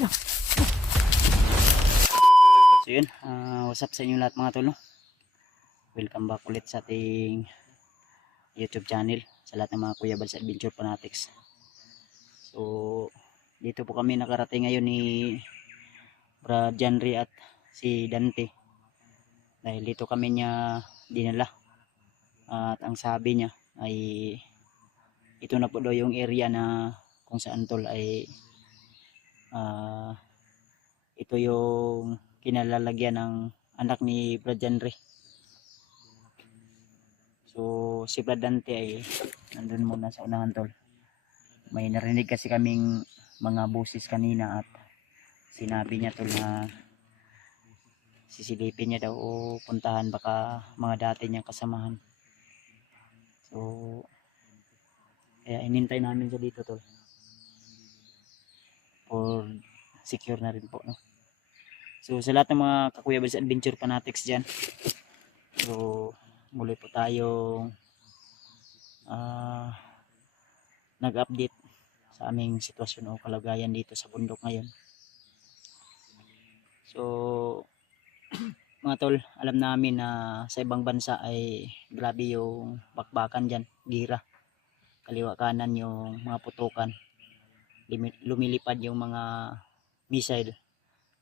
So yun, what's up sa inyo lahat mga tol, no? Welcome back ulit sa ating YouTube channel, sa lahat ng mga Kuya Bal sa Adventure Fanatics. So dito po kami nakarating ngayon ni Brad Janry at si Dante, dahil dito kami niya dinala. At ang sabi niya ay ito na po daw yung area na kung saan tol ay ito yung kinalalagyan ng anak ni Brad Janry. So si Brad Dante ay nandun muna sa unahan tol. May narinig kasi kaming mga boses kanina at sinabi niya tol na sisilipin niya daw o puntahan baka mga dati niyang kasamahan. So kaya inintay namin siya dito tol, for secure na rin po, no? So sa lahat ng mga Kakuya Bal sa Adventure Fanatics dyan, so muli po tayong nag-update sa aming sitwasyon o kalagayan dito sa bundok ngayon. So mga tol, alam namin na sa ibang bansa ay grabe yung bakbakan dyan, gira, kaliwa kanan yung mga putukan, lumilipad yung mga missile.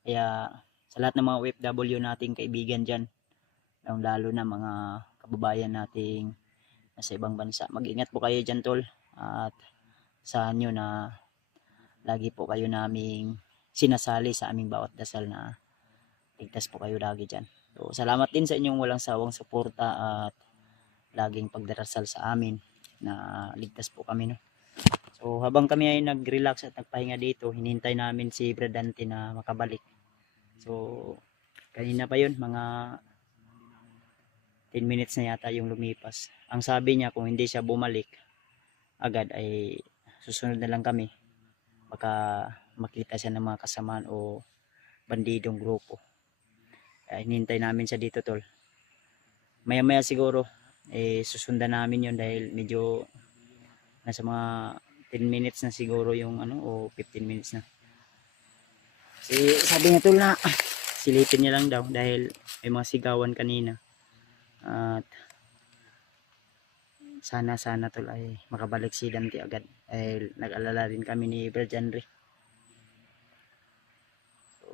Kaya sa lahat ng mga OFW nating kaibigan dyan, lalo na mga kababayan nating nasa ibang bansa, mag-ingat po kayo dyan tol, at saan nyo na lagi po kayo naming sinasali sa aming bawat dasal na ligtas po kayo lagi dyan. So salamat din sa inyong walang sawang suporta at laging pagdarasal sa amin na ligtas po kami, no? So habang kami ay nag-relax at nagpahinga dito, hinintay namin si Brad Dante na makabalik. So kanina pa yun, mga 10 minutes na yata yung lumipas. Ang sabi niya kung hindi siya bumalik agad ay susunod na lang kami, baka makita siya ng mga kasamaan o bandidong grupo. Kaya hinintay namin siya dito tol. Maya maya siguro susundan namin yun, dahil medyo nasa mga 10 minutes na siguro yung o 15 minutes na. Sabi niya tol na silipin niya lang daw dahil may mga sigawan kanina. At sana tol ay makabalik si Dante agad, dahil nag-alala rin kami ni Brad Janry. So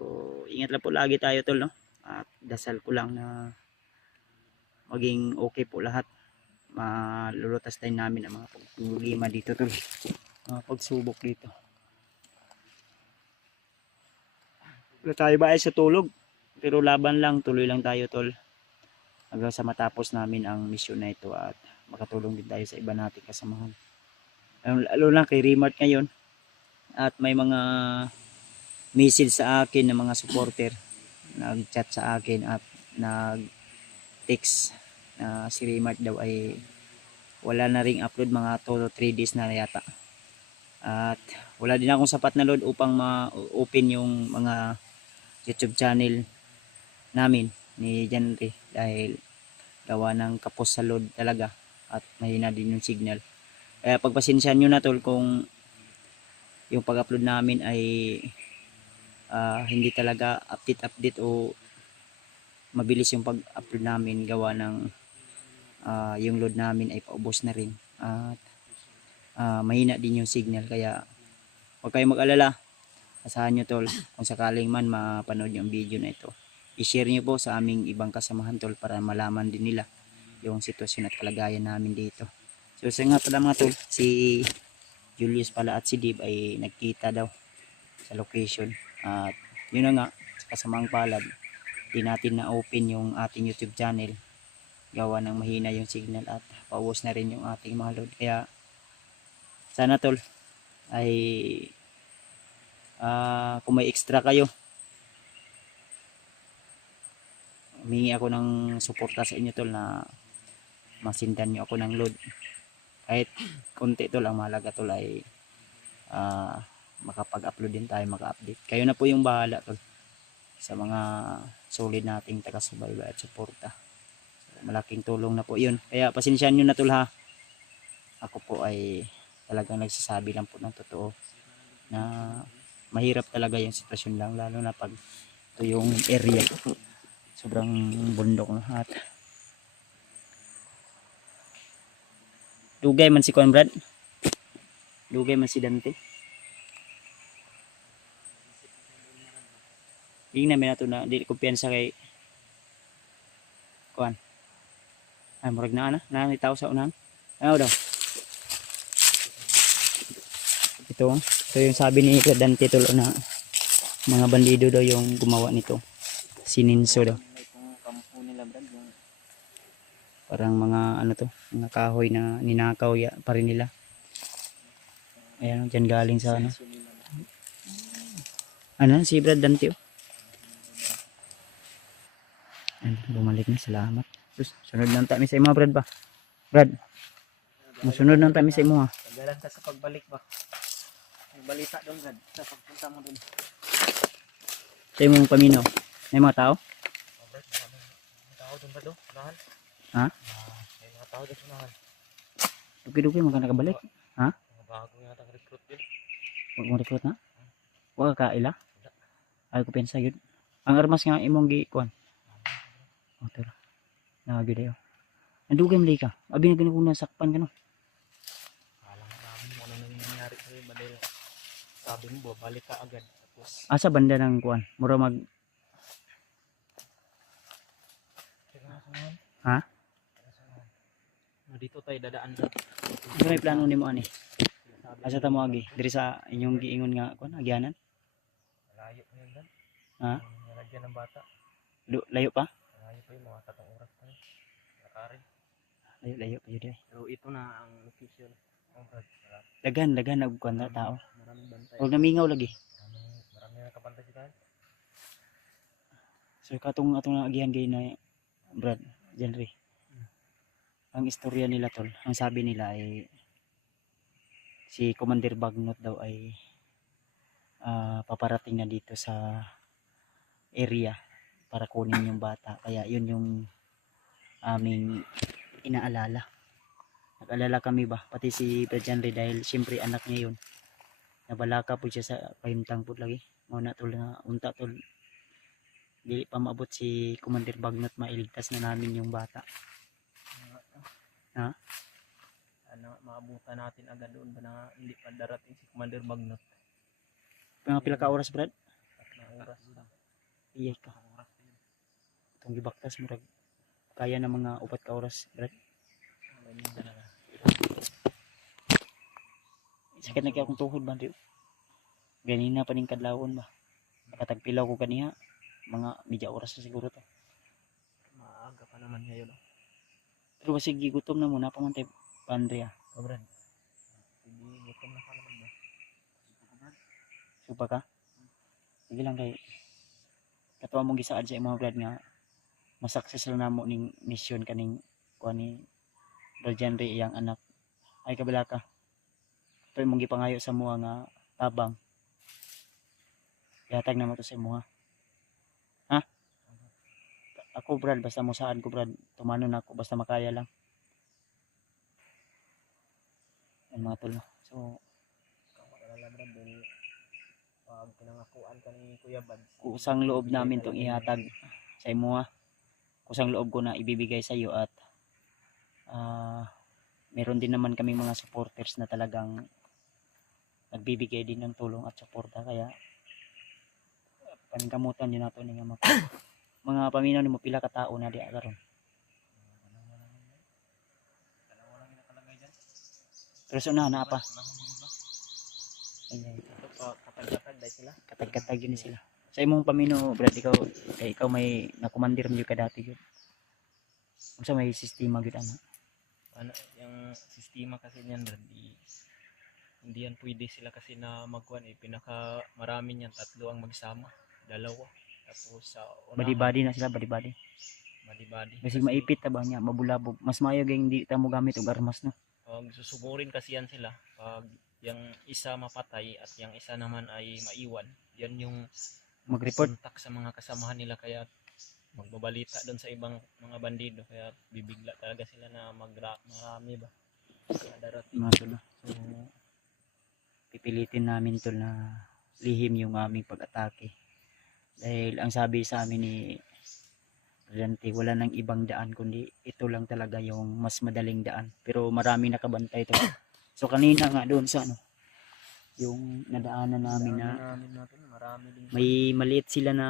ingat lang po lagi tayo tol, no? At dasal ko lang na maging okay po lahat. Malulutas tayo namin ang mga problema dito tol, mga pagsubok dito. Wala tayo ba ay sa tulog, pero laban lang, tuloy lang tayo tol hanggang sa matapos namin ang misyon na ito at makatulong din tayo sa iba nating kasamahan, lalo na kay Remart ngayon. At may mga message sa akin ng mga supporter, nag-chat sa akin at nag-text na si Remart daw ay wala na ring upload mga 2 to 3 days na yata. At wala din akong sapat na load upang ma-open yung mga YouTube channel namin ni Janry, dahil gawa ng kapos sa load talaga at mahina din yung signal. Kaya pagpasensyahan nyo na tol kung yung pag-upload namin ay hindi talaga update o mabilis yung pag-upload namin, gawa ng yung load namin ay paubos na rin at mahina din yung signal. Kaya huwag kayong mag-alala, asahan nyo tol, kung sakaling man mapanood yung video na ito, i-share nyo po sa aming ibang kasamahan tol, para malaman din nila yung sitwasyon at kalagayan namin dito. So sa nga pala mga tol, si Julius pala at si Dib ay nagkita daw sa location, at yun na nga, sa kasamang palad di natin na open yung ating YouTube channel, gawa ng mahina yung signal at paubos na rin yung ating mga load. Kaya sana tol ay kung may extra kayo, humingi ako ng suporta sa inyo tol, na masindan nyo ako ng load kahit konti tol. Ang mahalaga tol ay makapag-upload din tayo, maka-update. Kayo na po yung bahala tol sa mga solid nating taga-subaybay at suporta. So, malaking tulong na po yun. Kaya pasensyahan nyo na tol ha, ako po ay talagang nagsasabi lang po ng totoo, na mahirap talaga yung sitwasyon lang, lalo na pag ito yung area sobrang bundok na at dugay man si Conrad, dugay man si Dante. Yung namin nato na di kumpiyansa kay kuan ay murag na nangitaw sa unang ano daw ito yung sabi ni Dante tulo na mga bandido daw yung gumawa nito, sininso daw. Parang mga ano to, mga kahoy na ninakaw pa rin nila. Ayan, dyan galing sa ano si Brad Dante. Ayan, bumalik na, salamat. Terus, sunod lang tayo sa mga Brad ba? Brad, masunod lang tayo sa imo ha. Tagalan ka sa pagbalik ba? May balita doon Brad, sa pagpunta mo doon. Sa imong paminaw, may mga tao? May tao doon ba doon? Unahan? Ha? May mga tao doon unahan. Dugi-dugi mga nakabalik. Ha? Mga bago nga tang recruit din. Huwag mong recruit na? Huwag ka kaila? Ay ko pensa yun. Ang armas nga imong gikuan. O tira. Nagagod ayo. Nandugay mo ka. Abi na ganun kung nasakpan ka no. Alam nga namin mo ano nangyayari sa'yo. Madali sabi mo balik ka agad. Tapos Asa banda ng kuan? Mura mag... Ha? Dito tayo dadaan na. Ito may plano ni mo ani. Asa ta mo agi? Diri sa inyong giingon nga kuan agyanan? Malayo pa yun Dan. Ha? Nalagyan ng bata. Layo pa? Malayo pa yun, mga 3 oras pa yun. Nakarin. Layo pa yun. Pero ito na ang location. Dagan nag kuan na tao. Maraming bantay. Huwag namingaw lagi. Marami na kabantay si Dan. So katong atong agihan gay na Brad, Jenry. Ang istorya nila tol, ang sabi nila ay si Commander Bagnot daw ay paparating na dito sa area para kunin yung bata. Kaya yun yung aming inaalala. Nag-alala kami ba, pati si Brad Jenry dahil siyempre anak niya yun. Nabalaka po siya sa pahimtang po lagi. Muna tol na unta tol. Dili pa maabot si Commander Bagnot, mailigtas na namin yung bata. Ha? Ano, maabutan natin agad doon ba na hindi pa darating si Commander Bagnot. Mga pila ka oras Brad? 3 oras lang. Iyay ka. Oras na yun. Itong gibaktas murag kaya na mga 4 ka oras Brad. May minsan na. Sakit na kaya akong tuhod ba? Ganina pa ning kadlawon ba? Nakatagpilaw ko kaniya. Mga media oras na siguro to. Maaga pa naman ngayon. Pero kasi gigutom na muna pa man tayo Pandrea. Brad. Sige, gutom na ka naman ba? Supa ka? Sige lang kay katuwa mong gisaad sa imong Brad nga masuccessful na mo ning mission kaning kuan ni Brad Jenry iyang anak. Ay kabala ka. Ito mong gipangayo sa mua nga tabang. Ihatag na mo to sa imo ha. Ha? Ako Brad, basta mo saan ko Brad, tumanon ako basta makaya lang. Yan mga tol. So, Kamalala Brad dahil pag pinangakuan ka ni Kuya Bads. kusang loob namin tong ihatag sa imo ha. Kusang loob ko na ibibigay sa iyo at meron din naman kaming mga supporters na talagang nagbibigay din ng tulong at suporta kaya paningkamutan din nato ning mga paminaw nimo pila ka tawo na di karon. Pero sa una na pa. Ay, Ito pa katag-katag dahil sila. katag-katag yun sila. Sa imong paminaw Brad, ikaw may nakumandir mo ka dati gyud. Unsa may sistema gyud ana? Ano, yung sistema kasi niyan Brad, hindi yan pwede sila kasi na magkuhan pinaka marami niyan 3 ang magsama, 2. Tapos sa Badi-badi na sila, badi-badi. badi-badi. Kasi maipit ta ba niya, mabulabog. Mas maayo gyud hindi ta mo gamit og armas no. Pag susugurin kasi yan sila, pag yung isa mapatay at yung isa naman ay maiwan, yan yung Mag-report. kontak sa mga kasamahan nila kaya magbabalita doon sa ibang mga bandido kaya bibigla talaga sila na marami ba na darating. Mga tol. So pipilitin namin tol na lihim yung aming pag-atake. Dahil ang sabi sa amin ni Presidente, wala nang ibang daan kundi ito lang talaga yung mas madaling daan. Pero marami nakabantay to. So kanina nga doon sa ano, yung nadaanan namin na namin natin, marami din. may maliit sila na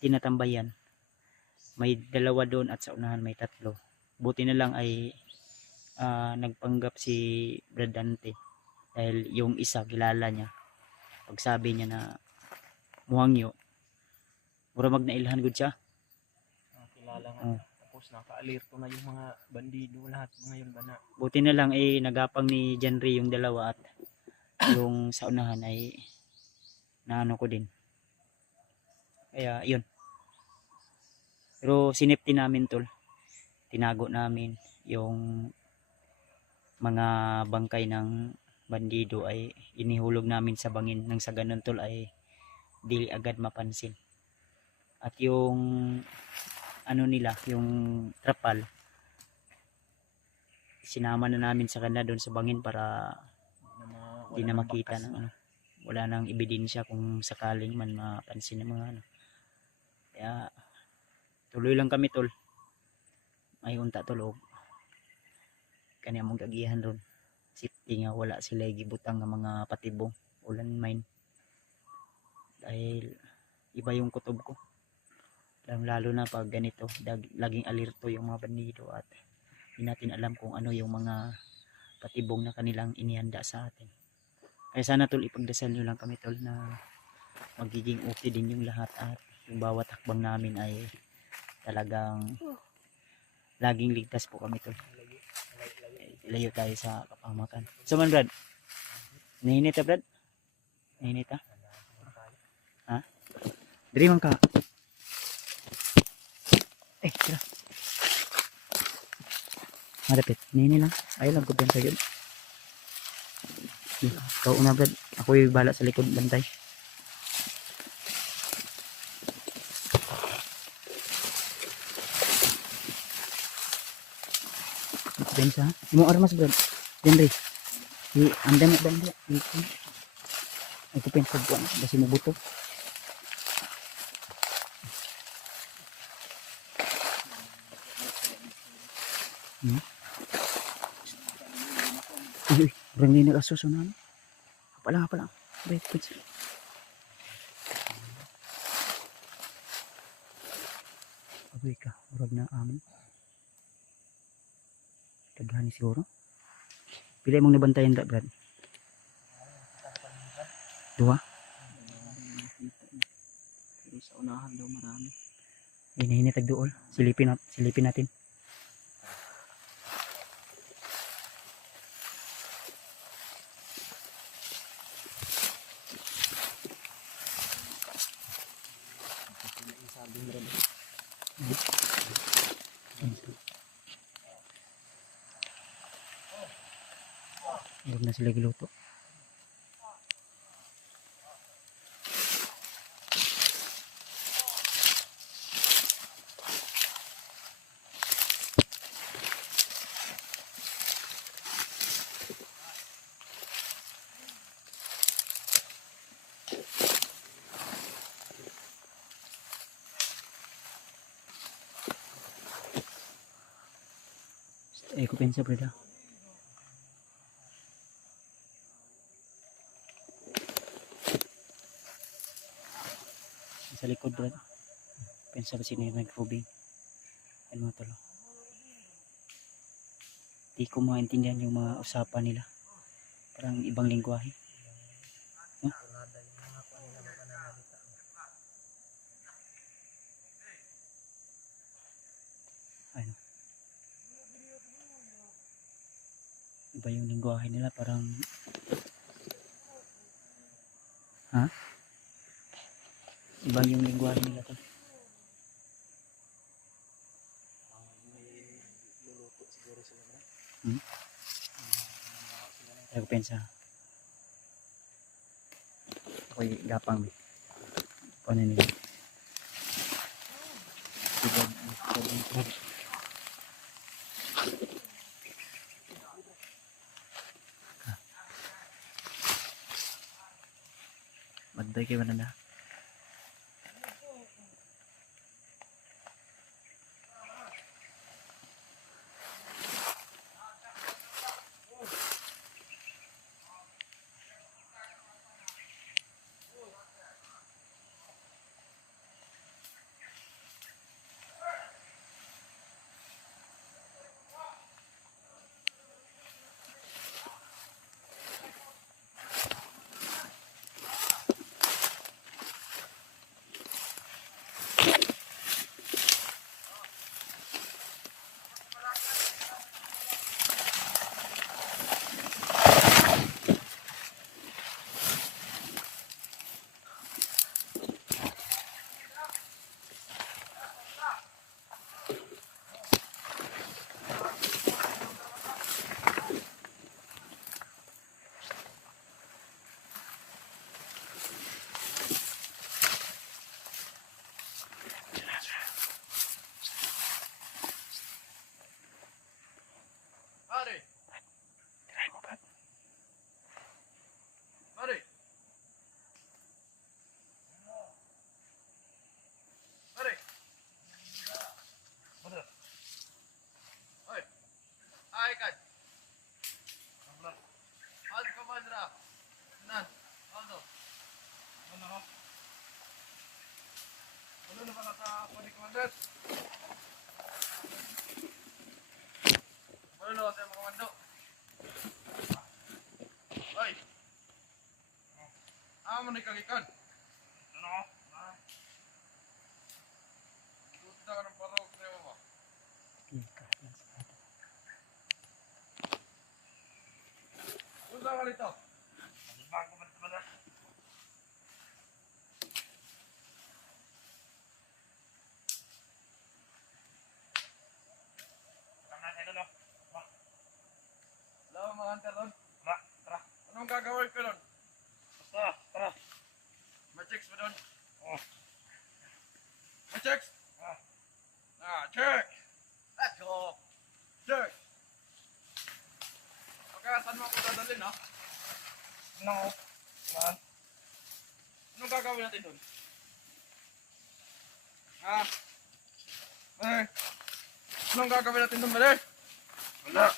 tinatambayan. May dalawa doon at sa unahan may tatlo. Buti na lang ay nagpanggap si Brad Dante dahil yung isa kilala niya. Pag sabi niya na muhangyo, mura magnailhan gud siya. Kilala nga. Oh. Tapos naka-alerto na yung mga bandido lahat ngayon ba na. Buti na lang ay nagapang ni Janry yung dalawa at yung sa unahan ay naano ko din. Kaya yun. Pero sinipti namin tol. Tinago namin yung mga bangkay ng bandido ay inihulog namin sa bangin nang sa ganun tol ay dili agad mapansin. At yung ano nila, yung trapal sinama na namin sa kanila doon sa bangin para di na makita ng ano, wala nang ebidensya kung sakaling man mapansin ng mga ano. Kaya tuloy lang kami tol. Ay unta tol og kanya mong gagihan ron. Safety nga wala sila gibutang nga mga patibong ulan mine. Dahil iba yung kutob ko. Lalo na pag ganito, laging alerto yung mga bandido at hindi natin alam kung ano yung mga patibong na kanilang inihanda sa atin. Kaya sana tol ipagdasal nyo lang kami tol na magiging okay din yung lahat at yung bawat hakbang namin ay talagang laging ligtas po kami tol. Layo tayo sa kapamakan. So man Brad, nahinit Brad? Nahinit ha? Diri man ka. Tira. Marapit. Nini lang. Ay lang ko bantay yun. Ikaw una Brad. Ako yung bala sa likod bantay. Bensa. Imo armas Brad. Denry. Andam mo banda. Ay ko pensa buwan. Basi mo buto. Uy, orang ini nag-asusunan. Apa lang. Wait. Agoy ka, urag na amin. Tagahan siguro. Pila mong nabantayan da, Brad? 2? Pero sa unahan daw marami. Hini tagduol. Silipin natin. Huwag na sila giluto. Ko pensa brada. Sa likod brada. Pensa ba sini nag-probing? Ano tolo? Di ko maintindihan yung mga usapan nila. Parang ibang lingwahe. Huh? Ano? Iba yung lingwahe nila parang iba yung lingwahe nila to. Kaya ko pensa. Ako'y gapang. Paano nila? Banday kay manana. Mari. Mari. Mari. Mana? Oi. Ai kan. Al Kamandra. Nan. Aldo. Mana ho? Ano na pala sa Pwede Commander? Ano na sa mga komando? Oi. Amo ni kagikan. Ano ho? Duda ka ng parok na mo. Duda ka nito. Bang Commander. Hello, mga hunter doon. Tara. Anong gagawin ko doon? Basta, tara. May checks ba doon? May checks? Check! Let's go! Check! Okay, saan mo ako dadalhin, ha? No. Anong gagawin natin doon? Anong gagawin natin doon, Bale? Wala.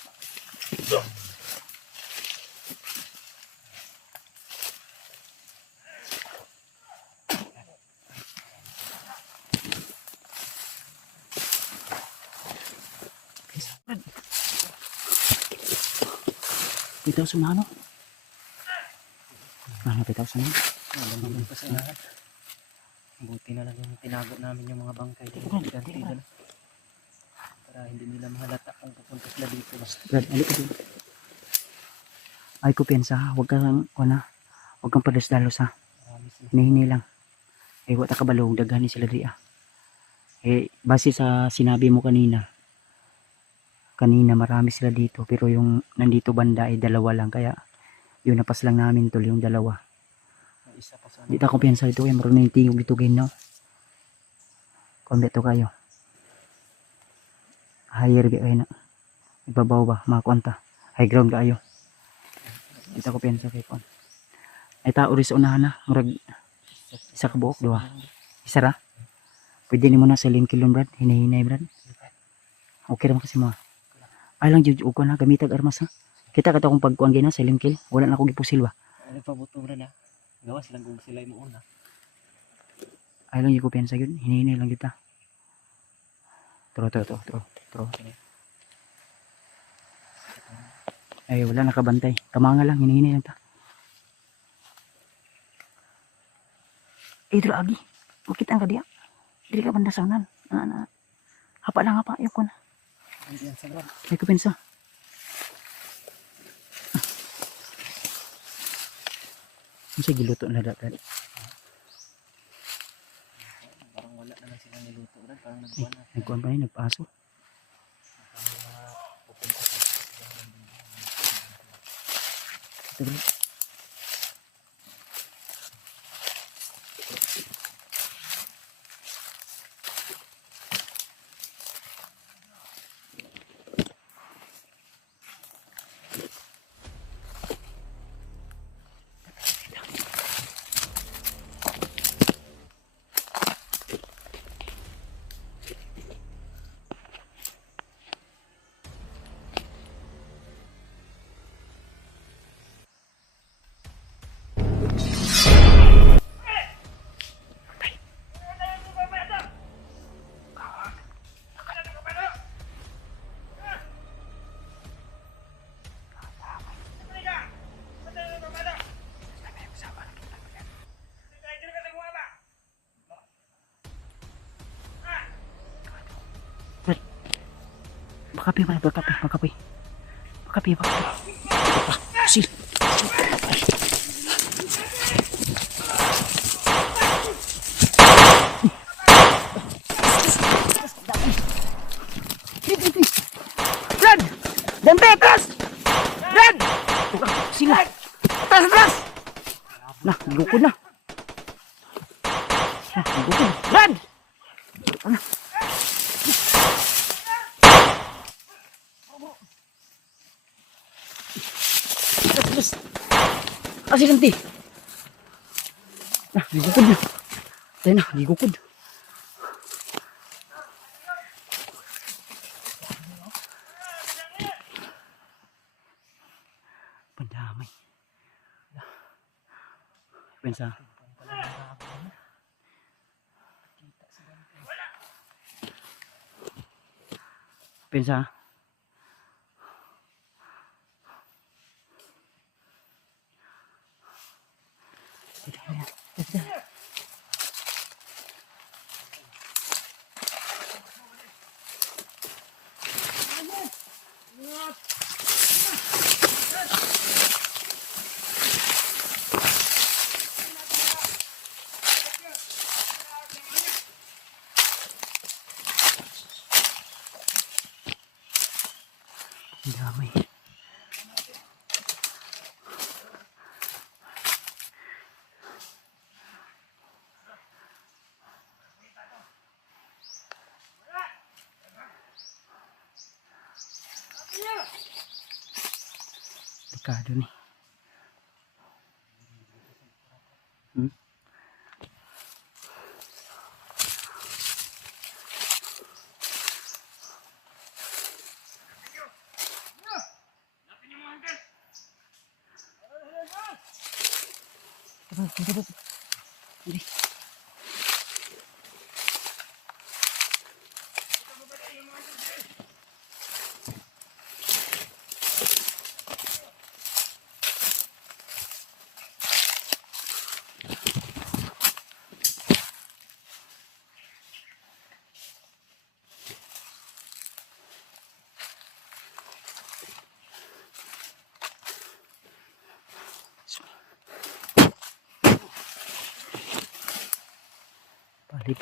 Ito sa ano? Ito sa ano? Nalang pa sa lahat. Buti na lang yung tinago namin yung mga bangkay dito. Ganti doon. Para hindi nila mahalata kung pupunta sila dito. Brad, alik dito. Ay ko pensa, huwag kang padasdalos ha. Marami sila. Hinihingi lang. Eh, wata ka balong, daghanin sila di ah. Eh, base sa sinabi mo kanina marami sila dito, pero yung nandito banda ay dalawa lang, kaya yun napas lang namin tol, yung dalawa. May isa pa sa Di ta kumpiyansa ito, maroon na yung tingog dito gin, no? Kumbet to kayo. Higher bi kayo na. Ibabaw ba, makuanta. High ground kayo. Di ta kumpiyansa kayo kon. Ay tao rin sa unahan na, murag isa ka buok, dua. Isa ra? Pwede ni mo na sa linkilon, Brad. Hinahinay, Brad. Okay naman kasi mo. Ay lang, Juju, ko na, gamitag armas ha. Kita ka kung pagkuhan gina sa linkil. Wala na akong gipusil ba. Ano pa buto rin na? Gawa silang kung sila yung una. Ay lang, yung kupiyansa yun. Hinahinay lang kita. Tro. Ay, wala nakabantay. Kamanga lang, hinahinay lang ta. Eh, dito agi. Makita ang kadiya. Dili ka bandasanan. Hapa lang hapa. Ayoko na. Yan sa Brad. Ay ko pensa. Ano giluto na dapat? Parang wala naman silang niluto Brad. Parang nagbuwan na. Nagkuhan pa rin, nagpaso. Ito ba? Makapi man, makapi. Makapi. Sil. Brad! Dante, atras! Brad! Sila! Atras! Nah, nagukod na. Nagukod. Brad! Ano? Atras! Asi Dante. Nah, nagukod na. Tayo na, nagukod. Pandamay. Pensa. Pensa. Damay. Dekado nih. Ini. Palit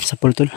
sa pultol.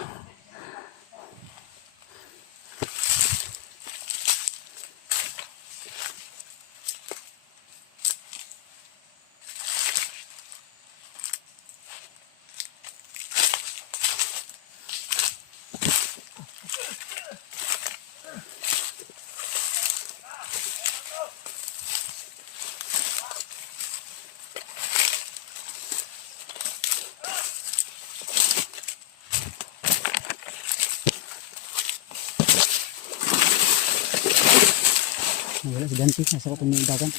Wala si Dante, nasa ko tumidagan.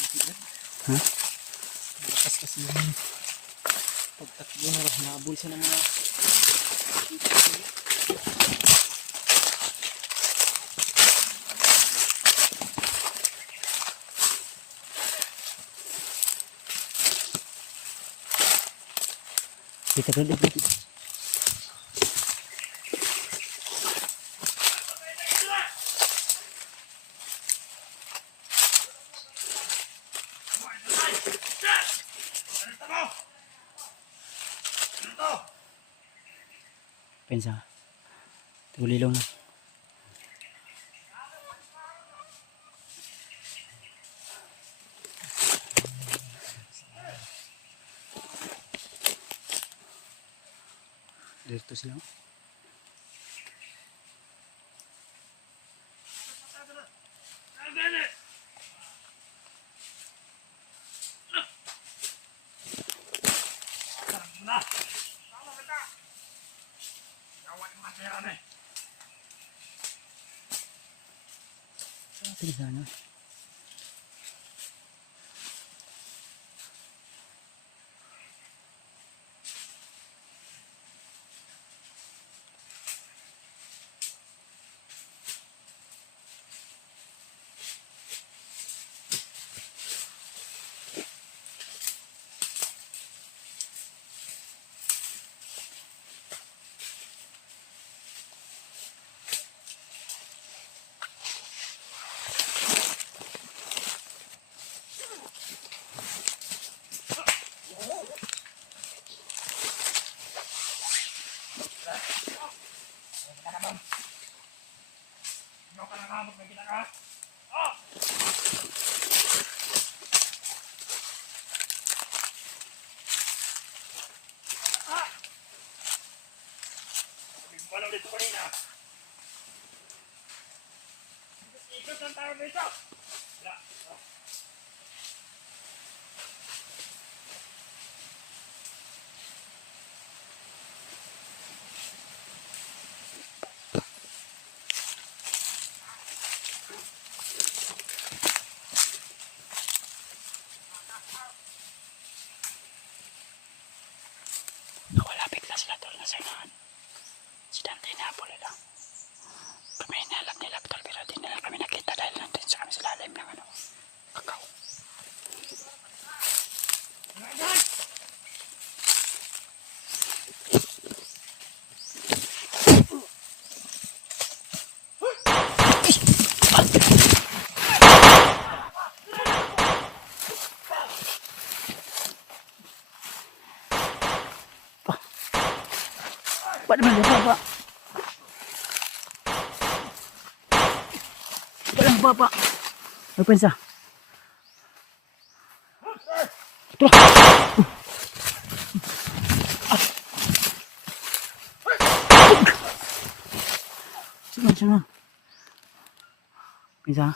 Ha? Lakas kasi yung pagtakbo na nabul sa ng mga Kita ka dito. Pensa. Tulilong na. Dito sila. Di sana. dito kanina. Ikot ang tao dito. Wala. Nawala bigla sila tol na sanahan. Si Dante na pula lang. Kami inalam nila tol pero di nila kami nakita dahil nandun sa kami sa lalim ng ano. Kakao. Pak naman yan, pak. Pak lang, pak. May pensa. Ito. Sige. Pensa.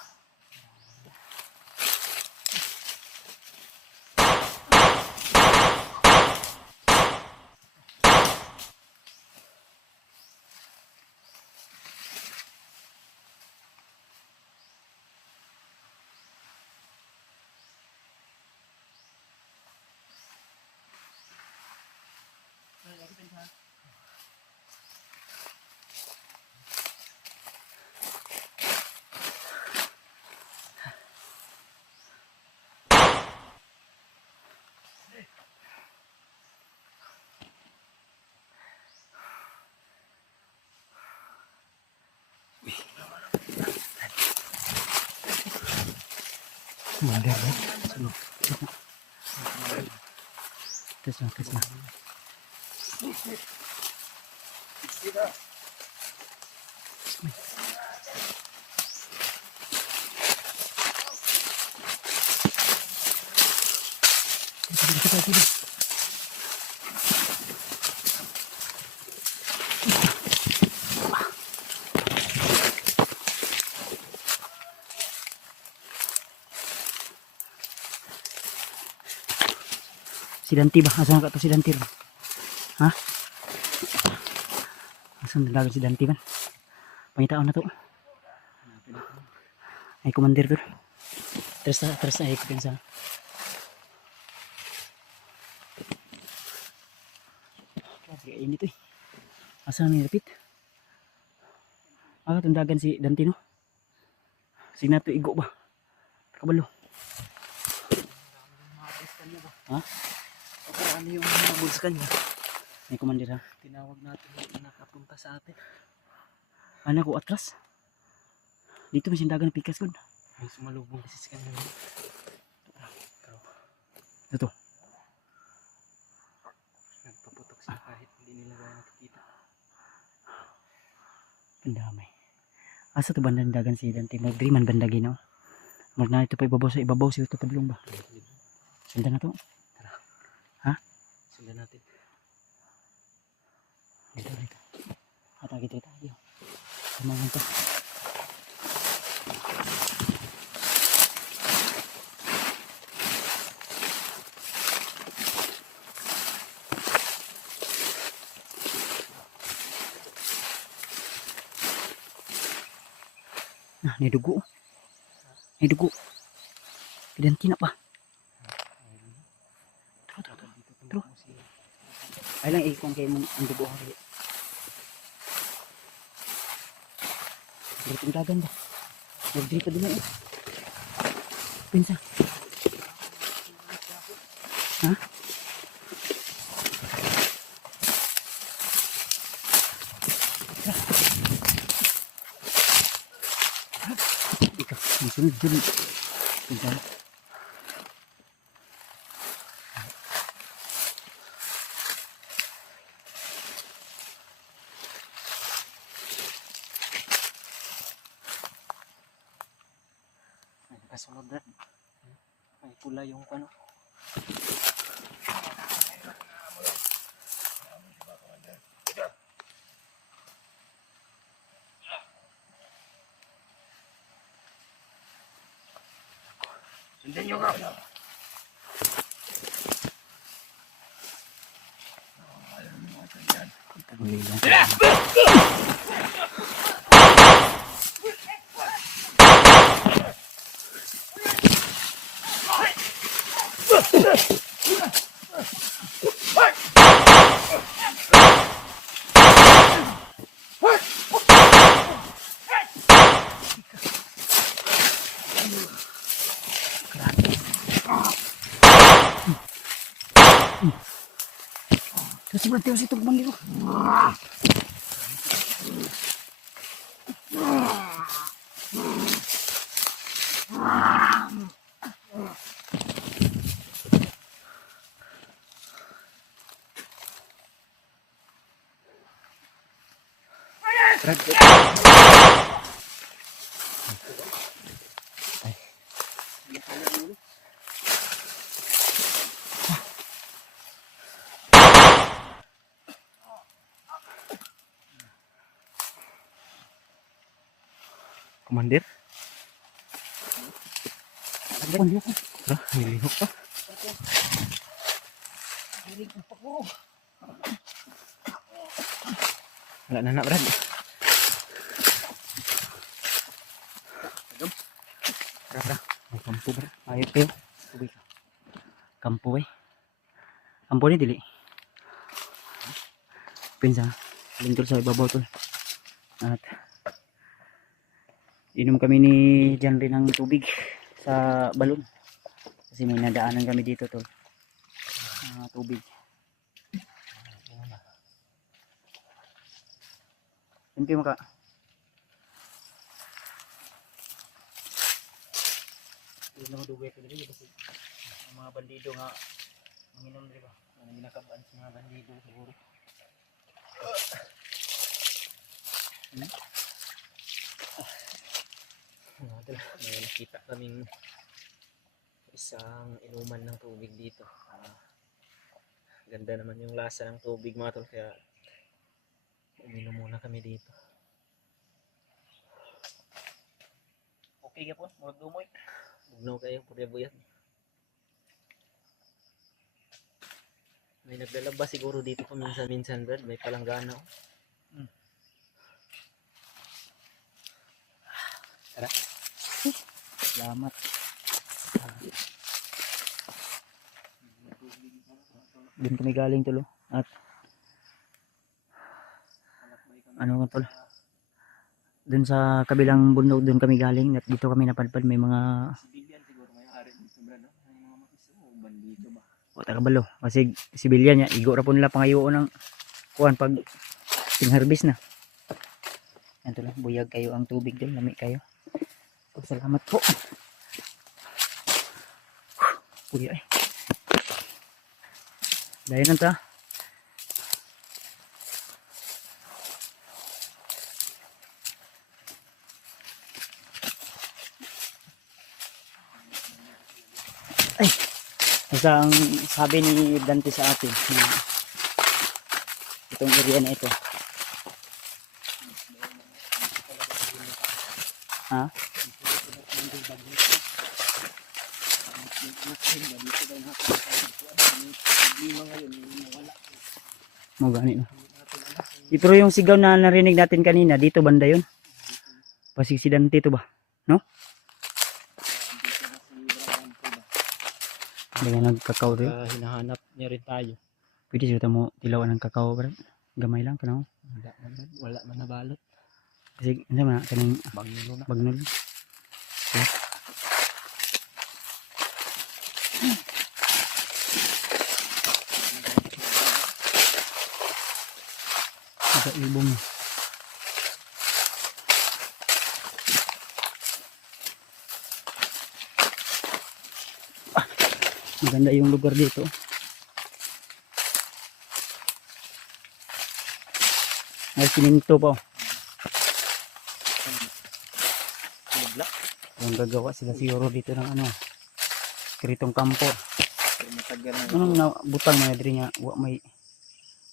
Mandar ya. Tes na. Kita. Si Dante ba? Asan ka to si Dante ba? Ha? Asan nalaga si Dante ba? Pangitaon na to. Ay commander to. Terus ay kupensa. Grabe ini to eh. Asan may lapit? Tundagan si Dante no? Sina to igo ba? Kabalo. Ha? Ano yung mga sa kanya? May commander ha? Tinawag natin yung nakapunta sa atin. Ano ko atras? Dito may sindagan na pikas kun. May sumalubong kasi sa kanya. Ito. Nagpaputok siya kahit hindi nila ba nakikita. Pandamay. Asa to banda dagan si Dante? Magriman banda ginaw. Magna ito pa ibabaw siya ito padulong ba? Sundan na to. Sundan natin. Dito. Atagi tayo. Kumangan to. Nah, ini dugo. Dante na pa. Terus. Ay lang ikong kayo mong ang dugo hari. Dito dagan ba? Nagdiri ka din eh. Pinsa. Ha? Ikaw, sunod dyan. Pinsa. Kasunod na. May pula yung ano. Continue ka. Tira! Kasi berarti si Tugman dito. Komandir? Banyo ko. Nilihok pa. Wala na Brad. Tara. May kampo Brad. Ayo kayo. Tubig. Kampo eh. Kampo ni dili. Pinsa. Lingkol sa ibabaw tol. At inom kami ni Janry ng tubig sa balon. Kasi may nadaanan kami dito tol. Tubig. Hindi maka. Hindi na madugay ito dito kasi ang mga bandido nga manginom di ba? Ang ginakabaan sa mga bandido siguro. May nakita kaming isang inuman ng tubig dito. Ganda naman yung lasa ng tubig mga tol, kaya uminom muna kami dito. Okay ka po, murag dumoy. Bugnaw kayo, purya-buyag. May naglalaba siguro dito paminsan-minsan Brad, may palanggana. Tara. Salamat. Doon kami galing tulo. At ano nga tol? Doon sa kabilang bundok doon kami galing. At dito kami napadpad. May mga Sibilyan siguro may ari dito Brad, no? May mga makiso o bandido ba? o takabalo. Kasi sibilyan niya. Igo ra po nila pangayoon ng kuhan pag tingharbis na. Yan tulo. Buyag kayo ang tubig doon. Lami kayo. Salamat po. Puya eh. Dahil nanta. Ay. Basta ang sabi ni Dante sa atin na itong area na ito. Ha? Mo gani no. Pero yung sigaw na narinig natin kanina dito banda yun. Pasigsidante to ba? No? Dengan nagkakaw rin. Hinahanap niya rin tayo. Pwede sila mo tilawan ng kakao bro. Gamay lang kanaw. Wala man nabalot. Kasi ano man kaning Bagnulo na. bagnol. Okay. Sa ibong. Maganda yung lugar dito. Ay siminto pa. Bigla. Ang gagawa sila siguro dito ng ano. Kritong kampo. Matagal na. Anong na butang na diri nga wa may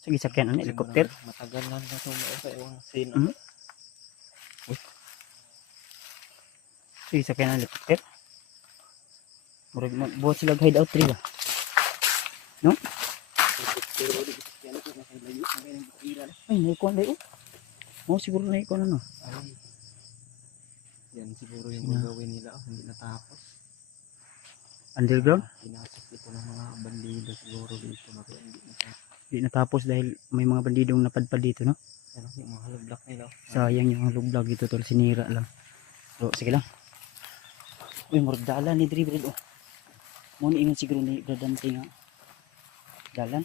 sige sakyan ano helicopter. Matagal na na ito sa yung scene. Hmm? Sige sakyan ang helicopter. Murag buhat sila hideout tree ba? No? Ay, naikuan na yun. Oo, siguro naikuan na no. Ay, yan siguro yung Sina- gagawin nila. Hindi natapos. Underground? Pinasok ito ng mga bandido siguro dito. Bakit hindi natapos. Di natapos dahil may mga bandidong napadpad dito, no? Ano, yung mga haloblak nila. Sayang yung luglag dito tol, sinira lang. So, sige lang. Uy, murag dalan ni Dribble, oh. Mo ni ingon siguro ni Bradante nga. Dalan?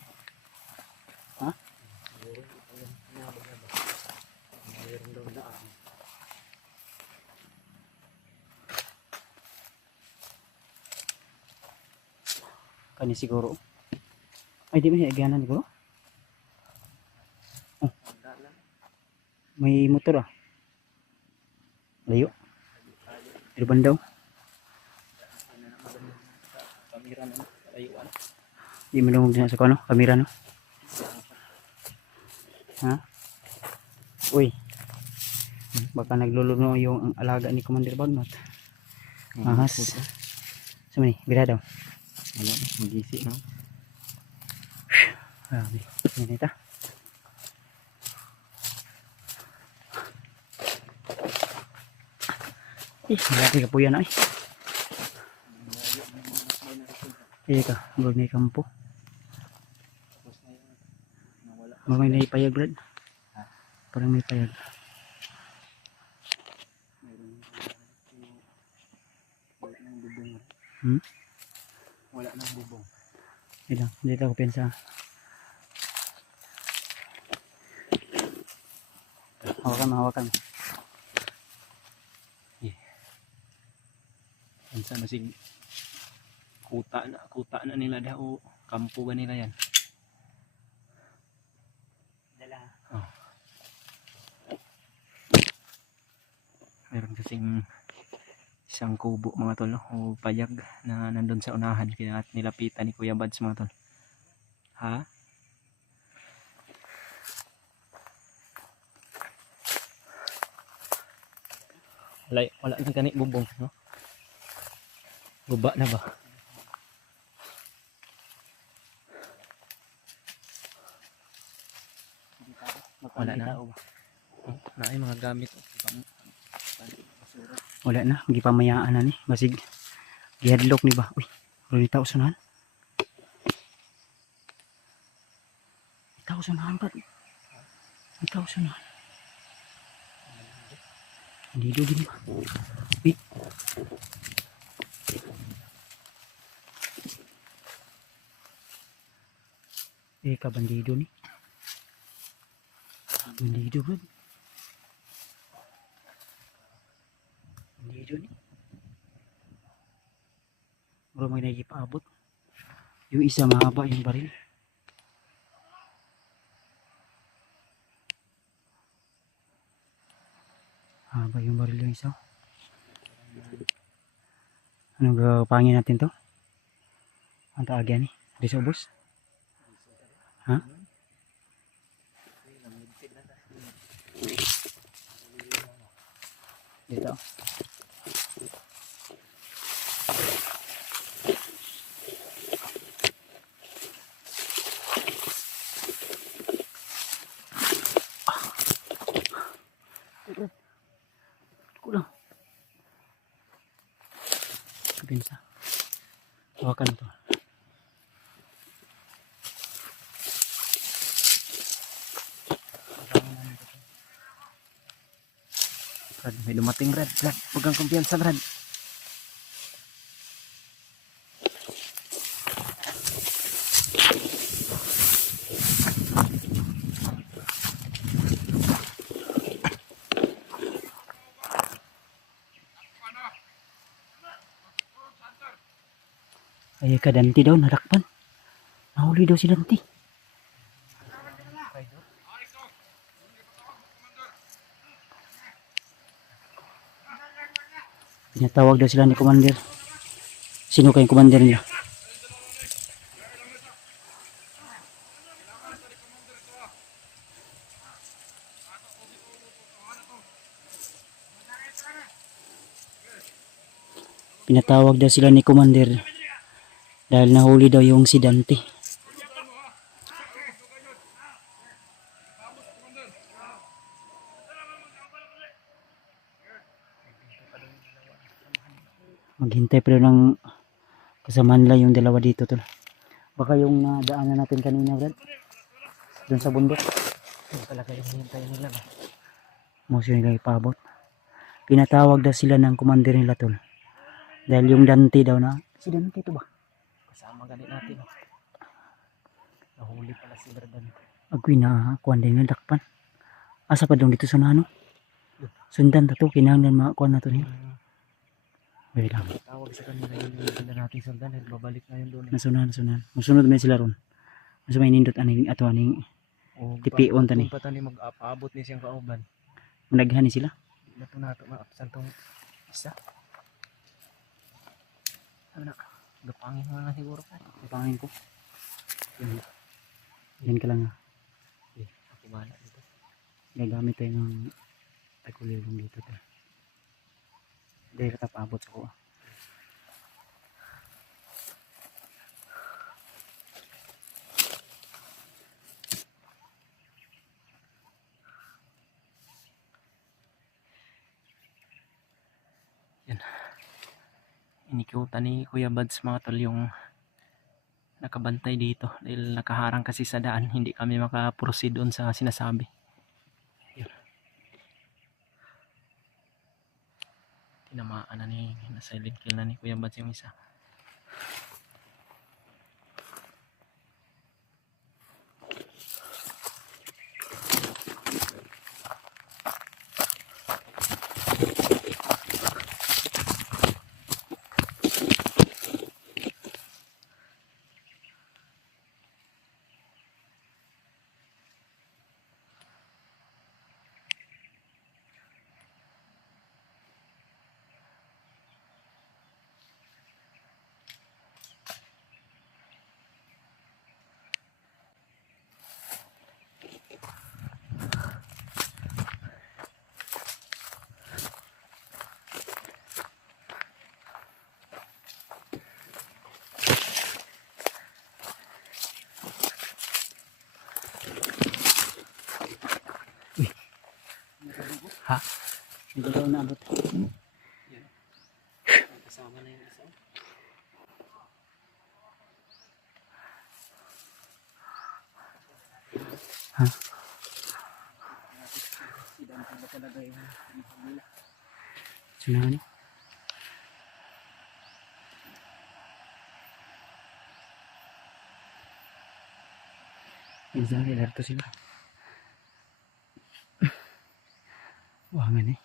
Siguro ito yung pinabag na ba? Mayroon daw daan. Kani siguro. Ay, di ba niya aganan siguro? Dalan. May motor ah. Layo. Pero bandaw. Ano na maganda sa kamera na layuan. Di malungog na sa kano, kamera no. Ha? Uy. Baka nagluluno yung alaga ni Commander Bagnot. Ahas. Sama ni, bira daw. Wala, magisi no? Grabe. Yan ita. Grabe ka po yan ay. Ika, huwag na ikampo. Tapos na yun. Nawala. Huwag na ipayag, Brad. Ha? Parang may payag. Mayroon wala nang bubong. Hmm? Wala nang bubong. Ito, dito ako pensa. Hawakan mo. Yan sana si kuta na nila daw. Kampo ba nila yan? Dala. Oh. Meron kasing isang kubo mga tol, no? O payag na nandun sa unahan kaya nilapitan ni Kuya Bads mga tol. Ha? Wala na gani bubong, no? Guba na ba? Wala na. Na ay mga gamit. Wala na, gipamayaan na ni. Basig gihadlok ni ba? Uy, pero tao sunahan. Tao sunahan ba? Tao sunahan. Hindi do din ba? Uy. Ka bandido ni. Bandido bro. Bandido ni. Bro, may nagipaabot. Yung isa mahaba yung baril. Haba yung baril yung isa. Anong gagawin natin to? Ang taagyan ni. Disobos? Ha? Dito. Kulang. Kapinsa. Hawakan ito. Brad, may dumating Brad. Brad, huwag kang kumpiyansa Brad. Ay, kadanti daw, narakpan. Nahuli daw si Danti. Pinatawag daw sila ni Commander. Sino kayong Commander nila? Pinatawag daw sila ni Commander. Dahil nahuli daw yung si Dante. Maghintay pa rin ng kasamahan nila yung dalawa dito tol. Baka yung nadaanan natin kanina Brad. Doon sa bundok. Yung talaga yung hintay nila. No? Motion nila ipabot. Pinatawag daw sila ng commander nila tol. Dahil yung Dante daw na. Si Dante ito ba? Kasama ganit natin. No? Nahuli pala si Brad. Agoy na kuhan din nga dakpan. Asa pa dong dito sa nano? Sundan na to. Kinahanglan makakuha na to niya. Wait lang. Tawag sa kanila yung ganda natin sundan. Babalik na yun doon. Nasunan. Masunod may sila ron. Mas may nindot aning ato aning tipion tani. Kung pa tani mag-apaabot ni siyang kauban. Managhan ni sila. Nato maapsan tong isa. Ano na? Gapangin mo na siguro pa. Ipangin ko. Yan ka lang. Ako bahala dito. Gagamit tayo ng tagulilong dito. Dahil katapabot sa kuha. Inikiutan ni Kuya Bads mga tol yung nakabantay dito dahil nakaharang kasi sa daan, hindi kami makaproceed doon sa sinasabi. Yun. Tinamaan na ni silent kill na ni Kuya Bads yung isa. Ha? Hindi ko daw naabot. Kasama na yung isa. Ha? Sinahan eh. Minsan ilarto sila. Wangan eh.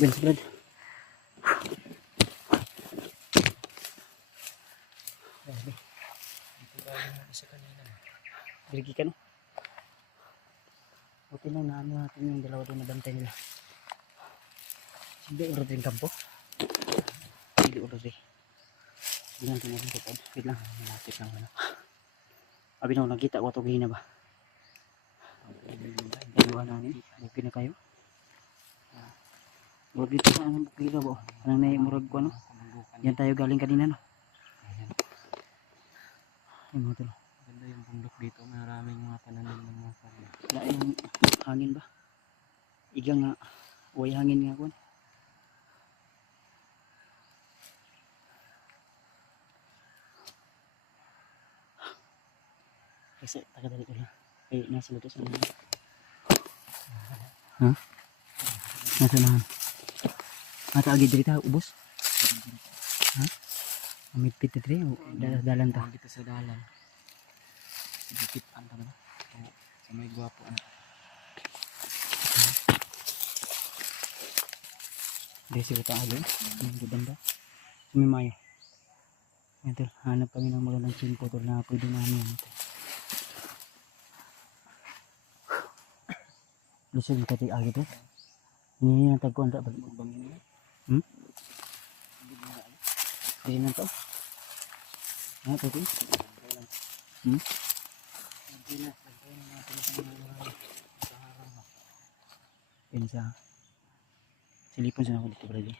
Brad. Bilgi ka no? Buti lang na ano natin yung dalawa doon na bantay nila. Hindi uro din kampo. Hindi uro din. Hindi lang natin kapag. Wait lang. Malapit lang ano. Abi na nakita ko ito gahina ba? Dalawa na ni. Buki na kayo. Huwag dito sa anong bukila ba? Anong naimurag ko ano? Yan tayo galing kanina no? Yung mga talo. Ganda yung bundok dito, maraming mga pananim ng mga pali. Wala yung hangin ba? Iga nga, huwag hangin nga ko. Kasi tagadali ko lang. Eh, nasa luto sa mga. Ha? Nasa lahan. Mata agad dito, ubos? Ha? Amit-pit dito, dalan ta. Dito sa dalan. Dikitan pa ba? Oo, sa may gwapo ano. Desi ko tayo. Ang ganda. Sumimayo. Ito, hanap kami ng magandang chimpo na pwede namin. Lusog yung kati agi to. Ini ang tagkuan ra. Magbangin na. Hmm? Hindi na to. Ano to? Hmm? Pinsa. Silipon sa ako dito brother.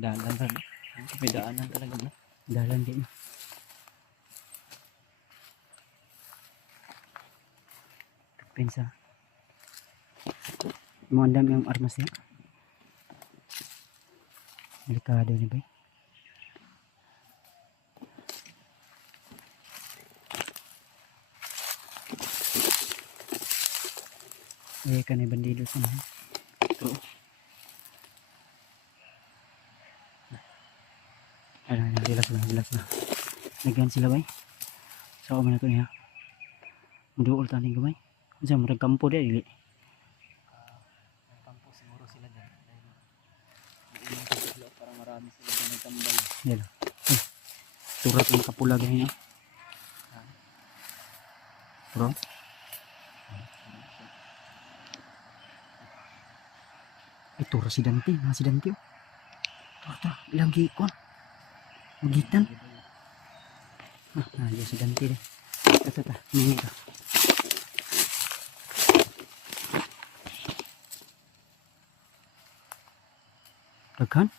Dalan rin. May daanan talaga bro. Dalan din. Pinsa. Mo andam yung armas niya. Delikado ni bay. Eh kanay bandido sa mga. Ito. Ayan, relax na. Nagyan sila bay. Sa so, na ito niya. Muduol taning gamay. Kasi murag kampo dia dili. Kampo siguro sila dyan. Dahil sila para marami sila dyan nagtambay. Yan. Turat yung kapula ganyan. Bro. Ito residente, residente. Tura, ilang gikon. Magitan. Residente deh. Ito, ini ito. Daghan?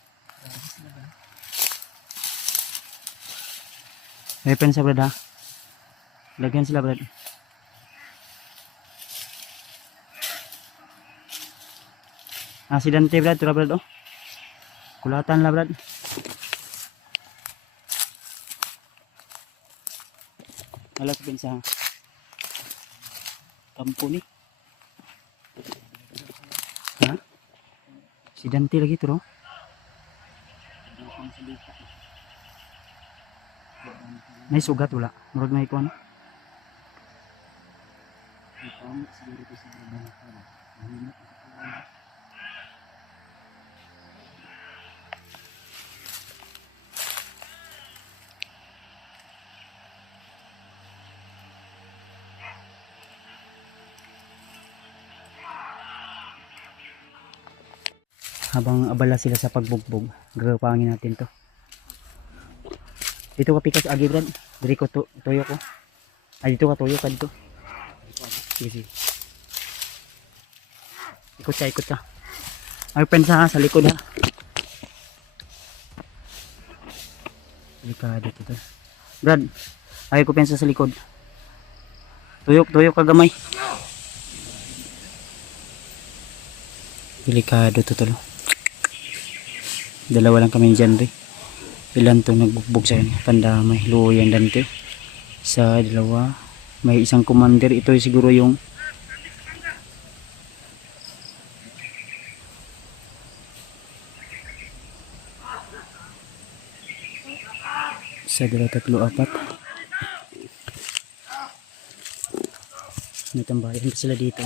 May pensa brad ha? Lagyan sila brad. Aksidente brad, tura brad oh. Kulatan lah brad. Alas pensa kampo ni. Ha? Aksidente lagi turo. May sugat wala. Murag may kuan. Habang abala sila sa pagbugbog, gagawangin natin to. Dito ka pikas agi brad. Diri ko tuyo ko. Ay dito ka tuyo ka dito. Sige. Ikot ka. Ay pensa sa likod ha. Delikado to. Brad, ay ko pensa sa likod. Tuyok ka gamay. Delikado to tolo. Dalawa lang kami dyan rin. Ilan to nagbugbog sa kanya. Pandamay. Luyan dante. Sa dalawa. May isang commander. Ito siguro yung isa, dalawa, tatlo, apat. May tambayan pa sila dito.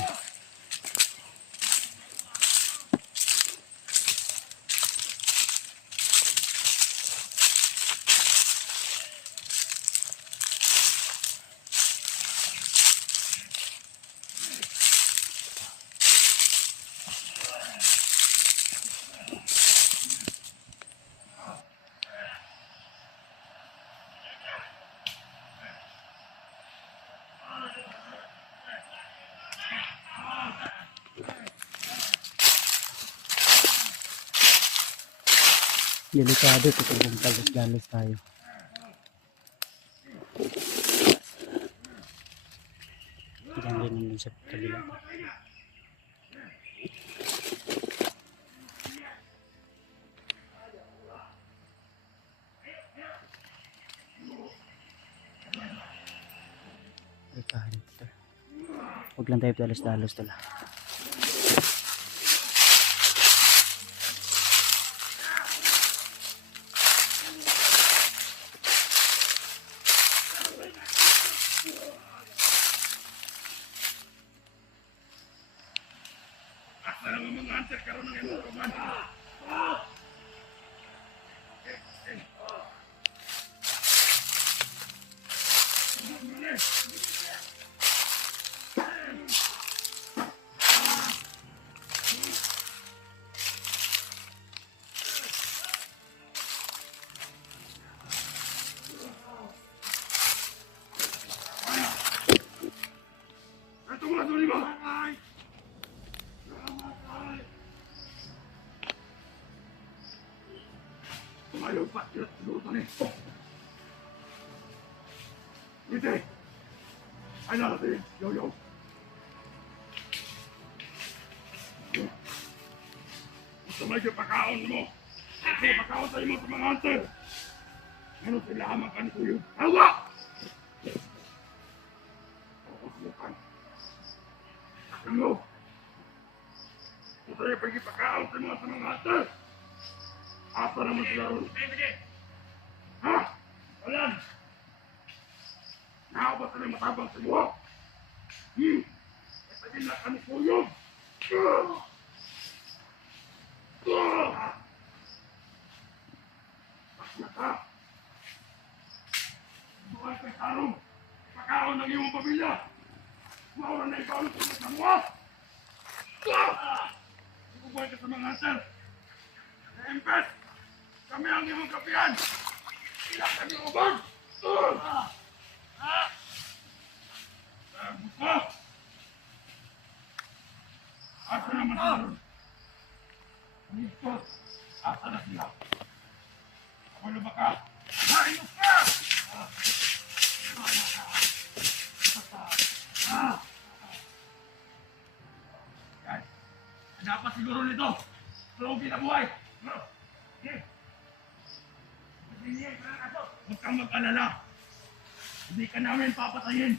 Delikado ito kung talos tayo. Diyan rin nandun sa kabila. Delikado ito. Huwag lang tayo talos-talos tala. hunter karon ng imong kuman. Ito mga duli mo! Ayaw pa, luto ni. Hindi! Ay narating, yo-yo! Gusto may pagkaon mo! Kasi pagkaon tayo mo sa mga hunter! Ano sila hamang ka ni Kuyo? Hawa! Ano? Gusto niya pergi pagkaon sa mga hunter! Apa naman sila ron? Ha? Walan! Nakaw ba sila matabang sa buha? Ito din na kami Kuyo! Bakit ka? Buhay kay Tarong! Pagkaon ng iyong pamilya! Maura na ikaw ang tulad ng buha! Buhay ka sa mga hunter! Empes! Kami ang iyong kapihan! Ilang kami ubag! Buka! Asa naman sila ron? Dito! Asa na sila? Ako ba ka? Hayop ka! Yan! Dapat siguro nito! Tulong kita buhay! Huwag kang mag-alala. Hindi ka namin papatayin.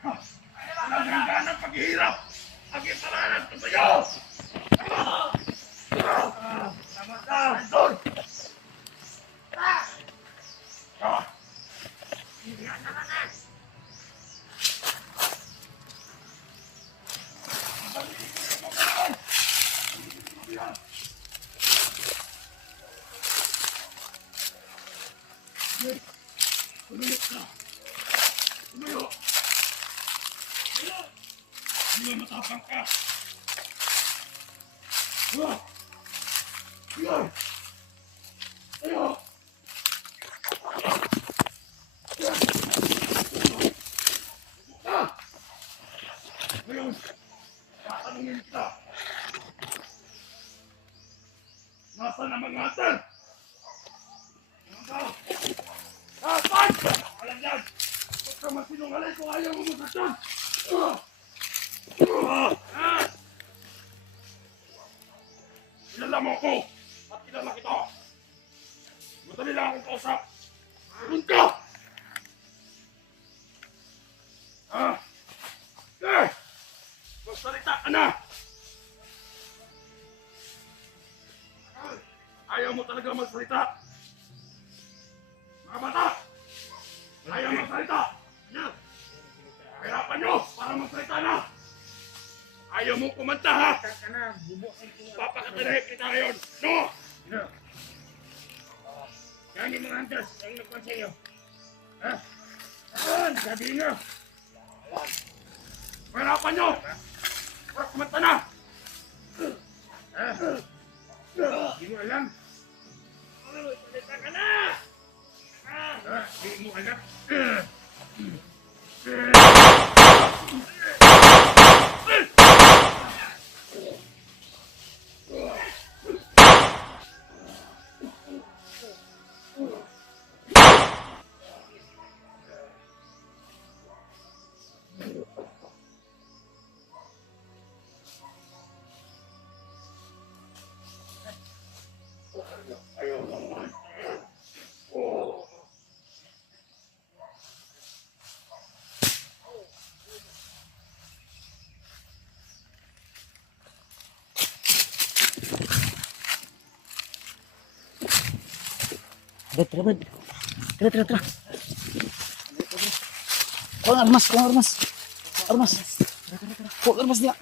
Walang hangganang paghihirap. Ang iparanan ko sa'yo. Tama ka. Idol. Hindi ka naman. Tumayo ka! Tumayo! Tumayo! Hindi mo matapang ka! Tumayo! Tumayo! Tumayo! Ngayon, tatanungin kita! Nasaan ang mga hunter? Ano daw? Asan! Alam yan! Huwag ka masinungaling kung ayaw mo masaktan! Kilala mo ako! At kilala kita! Madali lang akong kausap! Doon ka! Magsalita ka na! Ayaw mo talaga magsalita! Mga bata! Ayaw magsalita! Hirapan nyo para magsalita na! Ayaw mo kumanta ha! Papakatanahin kita ngayon! No! Yan yung mga hunters ang nagpan sa iyo. Ha? Saan? Sabihin nyo! Hirapan nyo! Para kumanta na! Hindi mo alam? Salita ka na! Hindi mo alam? Ayaw naman. Tara, bud. Tara. Kuha ang armas. Armas. Kuha ang armas niya.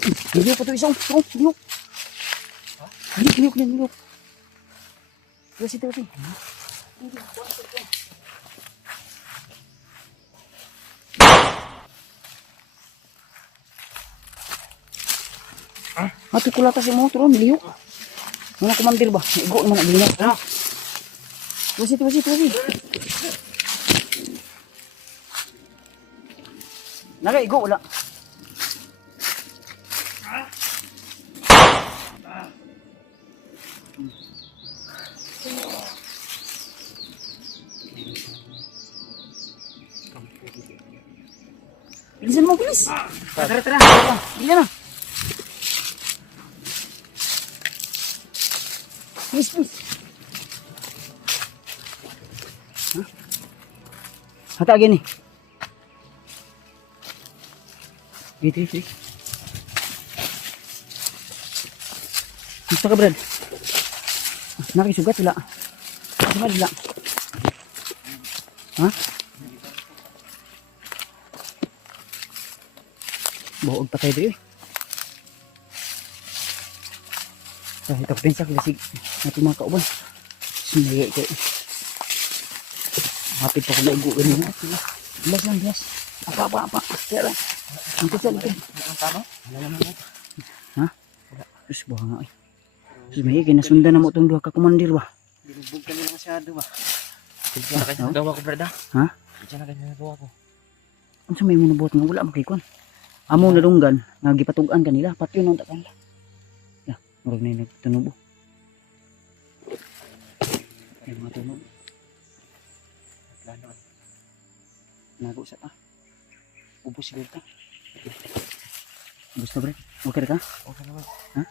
Niliyok pa ito isang. Oh, niliyok. Niliyok. Terus. Mati kula kasi mo turun niliyok. Mana komandir ba? Igo naman naglinya. Terus. Naga igo wala. Bilisan mo, bilis. Tara. Bilisan na. Bilis. Hah? Hata gini. Gitu. Gusto ka, Brad? Nakisugat wala. Sama wala. Ha? Buog pa tayo doon. Ito pa rin sa klasig natin mga kauban. Sinayay kayo. Hapit pa ko na igo ganyan. Bilas. Apa. Kaya lang. Ang kisa dito. Ha? Terus buha nga eh. Terus may kinasundan na mo itong duha ka komandir ba? Binubog ka nila masyado ba? Sige na kayo nagawa ko, Brad. Ha? Sige na kayo nagawa ko. Ano sa may munabuhat nga wala makikon? Amo na dunggan, nagipatugan kanila, pati yun ang takan la. Ya, murag na yung nagtunubo. Ay, mga tunog. Nago sa ta. Ubus siguro ta. Ubus na, Brad. Okay ka? Okay naman. Ha?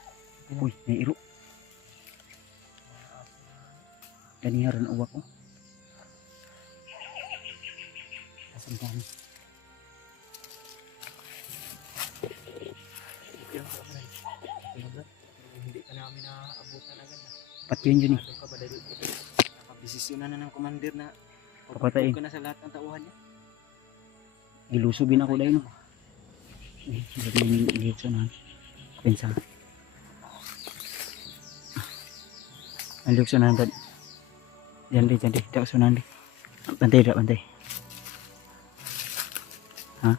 Uy, may iro. Ganiharan uwa ko. Asan ka na? Hindi ka namin naabutan agad na. Pati yun eh. Ano ka ba dahil napagdesisyonan na ng komandir na Papatayin. ka na sa lahat ng tauhan niya? Gilusubin ako dahil no. Hindi ko yung iliyoksonahan. Pensa. Ang iliyoksonahan dad. Diyan di. Iliyoksonahan di. Bantay. Ha?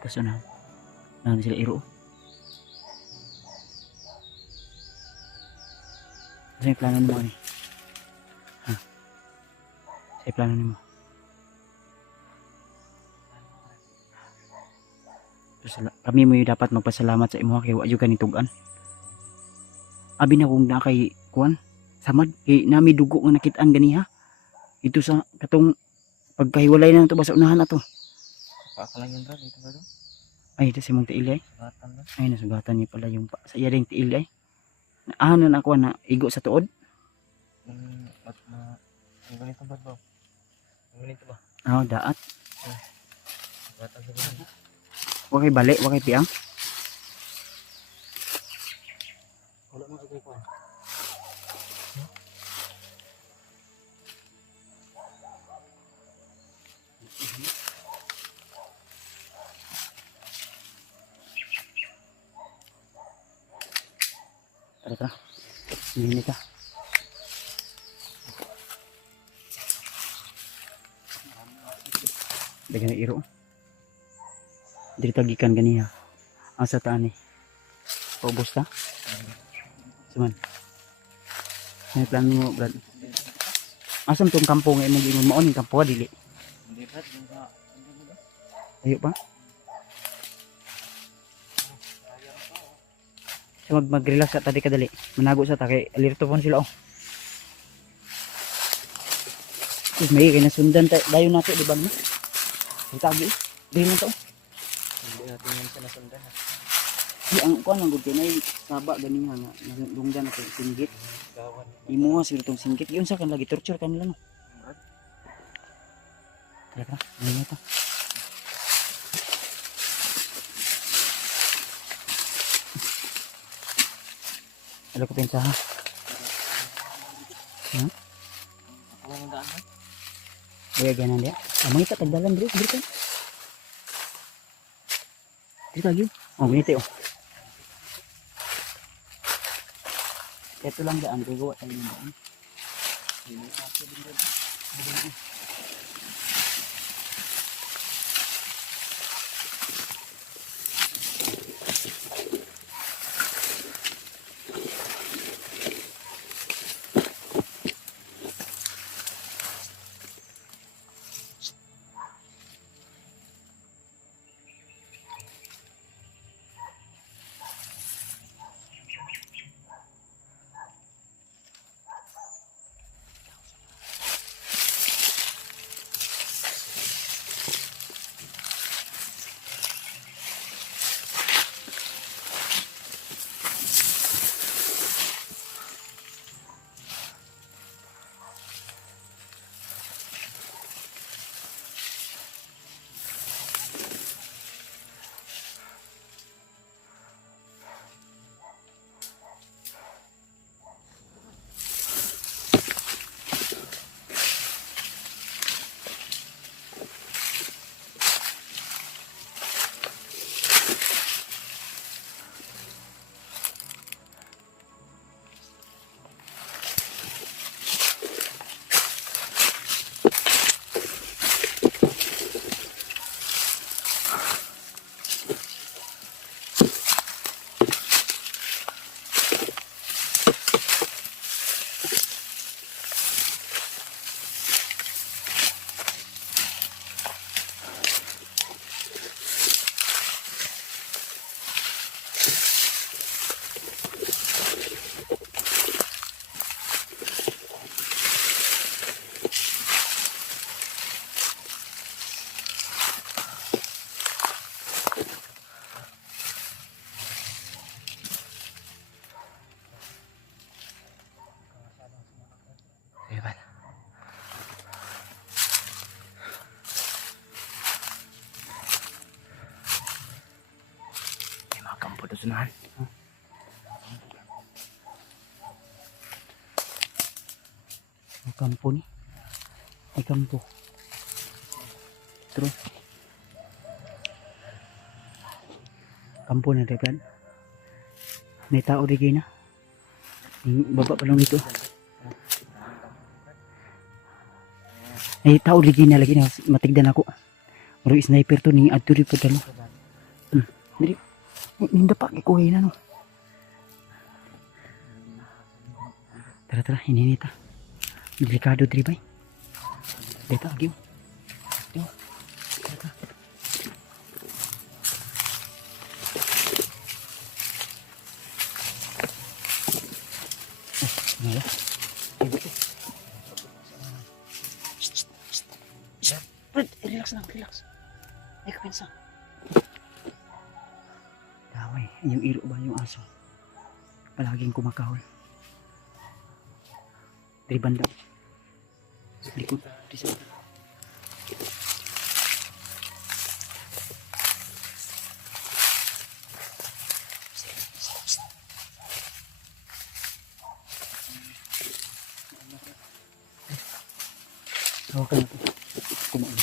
Iliyoksonahan. Nahan sila iro. Ano yung plano mo ni? Ha? Ano yung plano mo? Kami mo yung dapat magpasalamat sa imo kay wayo ka nitugan. Abi na kung na kay kuan samad kay nami dugo nga nakitaan ganiha. Ito sa katong pagkahiwalay na to ba sa unahan ato. Paaka lang yun, Brad. Ito ba doon? Ay ito si mong tiil ay. Sugatan na. Ay nasugatan niya pala yung sa iya ding tiil ay. Naahanan ako na igo sa tuod. Ang ganito ba? Ang ganito ba? Daat. Sugatan sa ganito. Wakay balik, wakay piang. Wala mo sa kuwan. Tara. Ini ka. Dagan na iro. Diri tagikan ganiha. Asa ta ani? Paubos ta? Suman. May plan mo, Brad. Asam tong kampo nga imong ingon mao ning kampo dili. Hindi, Brad. Yung sa... Ayo pa. So mag-relax ka tadi kadali. Manago sa ta kay alerto pon sila oh. Is may kay nasundan dayon nato di ba no? Itagi. Dili na to. Hindi natin yan sa nasundan. Di ang kuan ang gud nay saba ganiha nga lunggan nato singgit. Gawan. Imo nga sir tong singgit yun sa kan lagi torture kanila no. Tara, ano ta? Ano ko pinsa ha? Ha? Wala nang daan ba? Kaya ganan dia. Amay ta tagdalan diri ka. Diri ka gyud. Oh, minute oh. Ito lang daan, gagawa tayo ng daan. Hindi ako din doon. Ayan. May mga kampo doon sunahan. May kampo ni. May kampo. Terus. Kampo na depan. May tao di na. Baba pa lang dito. May tao di na lagi na matigdan ako. Pero sniper to ni adto di pa dalo. Dili. Ninda pa ikuhay na no. Tara hininita. Delikado diri bay. Dito agi. Yo. Tara. Nala. Fred, relax lang, relax. Ay, kapensa. Daway, yung iro ba yung aso? Palaging kumakahol. Dari banda. Likod. Di sa tawakan natin. Kumain.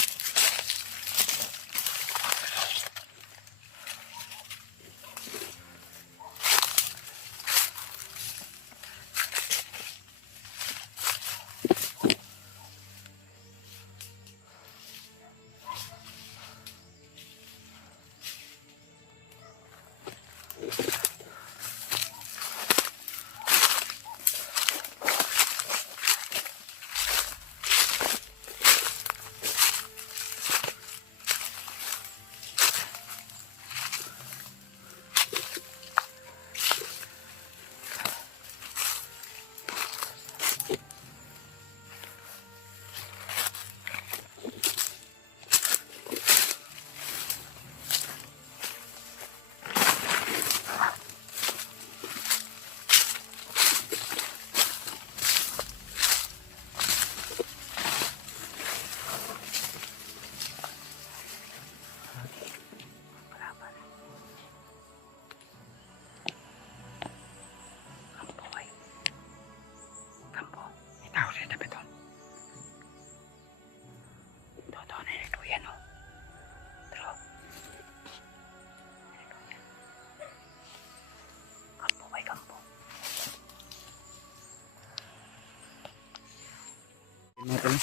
Mga tol,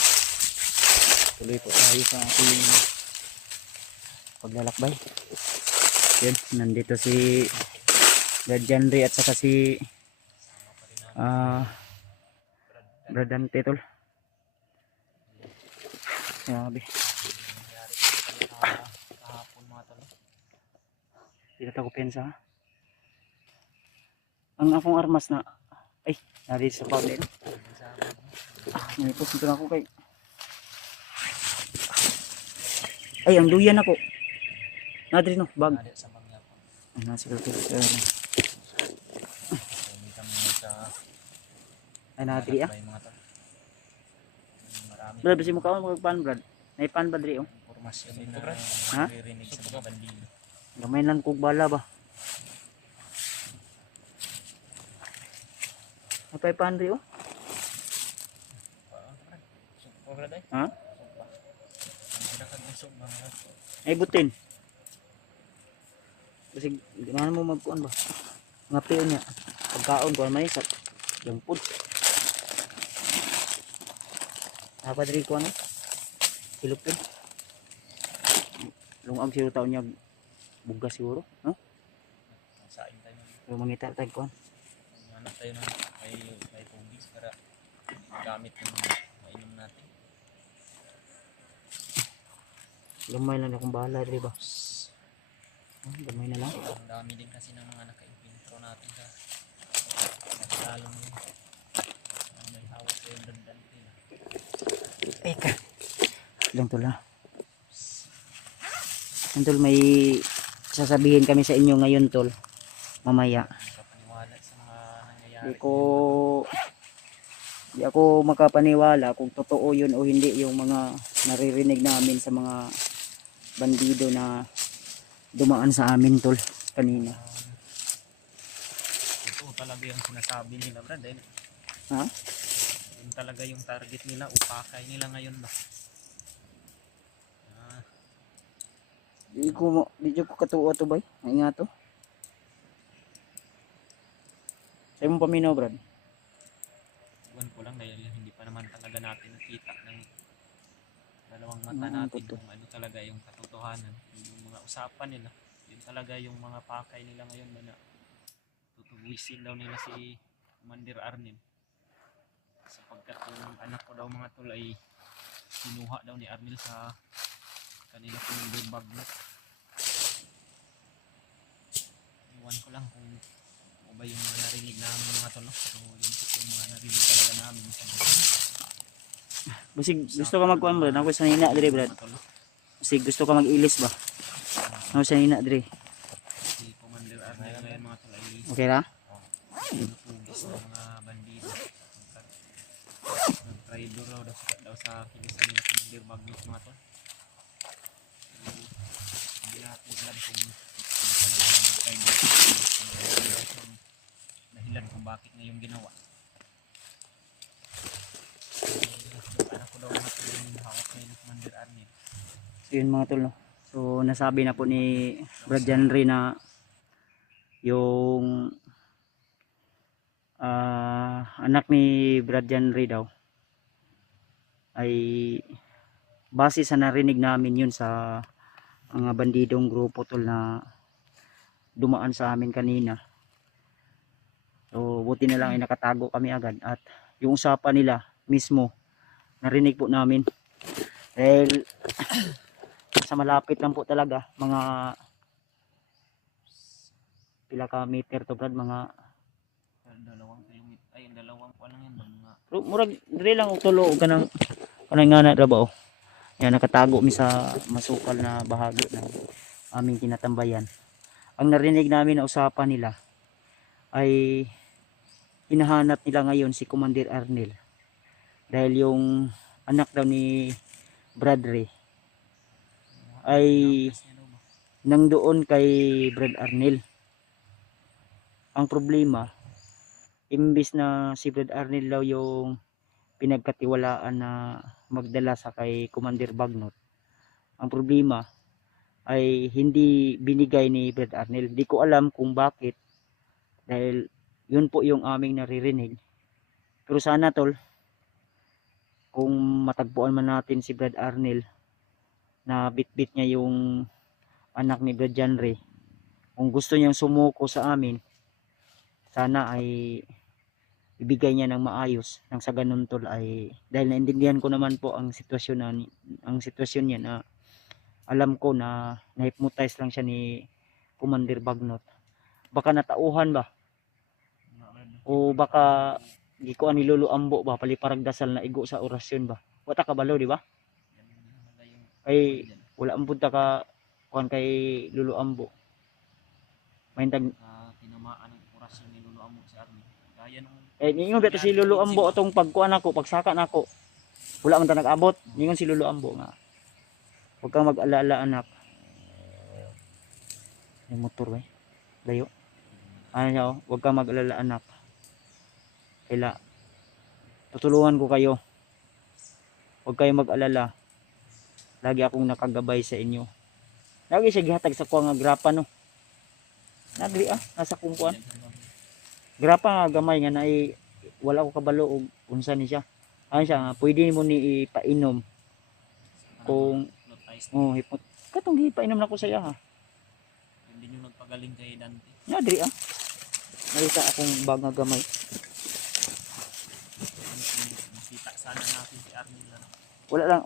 tuloy po tayo sa ating paglalakbay. Yan, nandito si Brad Janry at saka si Brad Dante tol. Sabi, Nangyari kahapon mga tol. dito ako pensa. Ang akong armas na, ay, nari sa bag din. Nalipos nito na ako kay. Ay, ang duyan ako. Nadri no, bag. Nari sa bangya po. Nasa ko. Gamitan mo sa Ay, nadri ah. lakbay, mga tol. Marami Brad, basi mo ka magpan Brad. May pan ba diri oh? impormasyon din na Ha? maririnig sa mga bandido. Gamay lang kog bala ba. Napay pan diri oh? Sugpa brad ay. Ha? Sugpa. Ang pinakagusog mga Ay butin. Kasi ganahan mo magkuan ba? Ngapion niya. Pagkaon ko may sa yung food. Apa diri ko ano? Hilupin. Lungag siguro taon niya bugas siguro, no? saing tayo. Pero mangita tag kuan. Hanap tayo ng may tubig para gamit ng mainom natin. Gamay lang akong bahala diri ba? Gamay na lang. Ang dami din kasi ng mga naka-impintro natin sa naglalong yun. May hawak ko yung dandan nila. Eka. Lang tol ha. Yan, tol, may sasabihin kami sa inyo ngayon tol. Mamaya. Hindi ka paniwala sa mga nangyayari. Di ako makapaniwala kung totoo yun o hindi yung mga naririnig namin sa mga bandido na dumaan sa amin tol kanina. Ito talaga yung sinasabi nila brad. Ha? Yun talaga yung target nila. Upakay nila ngayon ba? Di ko katuwa to bay. Ay nga to. Sa'yo mo paminaw brad. Iwan ko lang dahil hindi pa naman talaga natin nakita ng dalawang mata natin kung ano talaga yung katotohanan. Yung mga usapan nila. Yun talaga yung mga pakay nila ngayon ba na tutubuisin daw nila si Commander Arnel. Sapagkat yung anak ko daw mga tol ay kinuha daw ni Arnel sa kanila Commander Bagnot. Iwan ko lang kung o ba yung mga narinig namin mga tol. So yun po yung mga narinig talaga namin sa Basig gusto ka magkuhan brad. Ako sa nina diri brad. Basig gusto ka mag-ilis ba? Ako sa nina diri. Si Commander Arnel ngayon mga tol ay Okay ra? pinupugis ng mga bandido. Nag-traitor daw sa kilisan nila Commander Bagnot mga tol. So, hindi natin alam kung ano talaga mga traitor. Dahilan kung bakit niya yung ginawa. Anak ko daw mga tol yung hawak ngayon ni Commander Arnel. So yun mga tol no. So nasabi na po ni Brad Janry na yung anak ni Brad Janry daw ay base sa narinig namin yun sa mga bandidong grupo tol na dumaan sa amin kanina. So buti na lang ay nakatago kami agad at yung usapan nila mismo narinig po namin dahil sa malapit lang po talaga mga pila ka meter to brad mga Dalawang kilometer ay dalawang pa lang yan mga murag diri lang og tulo og kanang nga na ra ba oh. Yan nakatago mi sa masukal na bahagi ng aming kinatambayan. Ang narinig namin na usapan nila ay hinahanap nila ngayon si Commander Arnel dahil yung anak daw ni Bradley ay nang doon kay Brad Arnel. Ang problema, imbis na si Brad Arnel daw yung pinagkatiwalaan na magdala sa kay Commander Bagnot, ang problema ay hindi binigay ni Brad Arnel. Di ko alam kung bakit dahil yun po yung aming naririnig. Pero sana tol, kung matagpuan man natin si Brad Arnel na bitbit niya yung anak ni Brad John Ray, kung gusto niyang sumuko sa amin, sana ay ibigay niya ng maayos nang sa ganun tol, ay dahil naintindihan ko naman po ang sitwasyon niya, na alam ko na na-hypnotize lang siya ni Commander Bagnot. Baka natauhan ba o baka gikuan ni Lolo Ambo ba, paliparag dasal na igo sa orasyon ba, wata kabalo di ba? Kay wala ang punta ka kuan kay Lolo Ambo, mahintag tinamaan ng orasyon ni Lolo Amo si Arnel. Kaya nung ningon beto si Lolo Ambo atong pagkuan ako, pagsaka nako wala man ta nag-abot. Ningon si Lolo Ambo nga huwag kang mag-alala anak. May motor ba? Layo. Ano siya, oh, huwag kang mag-alala anak. Kaya tutulungan ko kayo. Huwag kayong mag-alala. Lagi akong nakagabay sa inyo. Lagi siya gihatag sa kuha nga grapa no. Nagli nasa kumpuan. Grapa nga gamay nga naay wala ko kabalo og unsa ni siya. Ano siya nga, pwede mo ni ipainom kung hipot. Katong gipainom na ko sa iya ha. hindi nyo nagpagaling kay Dante. Nadri Nalita akong banga gamay. Makita sana natin si Arnel na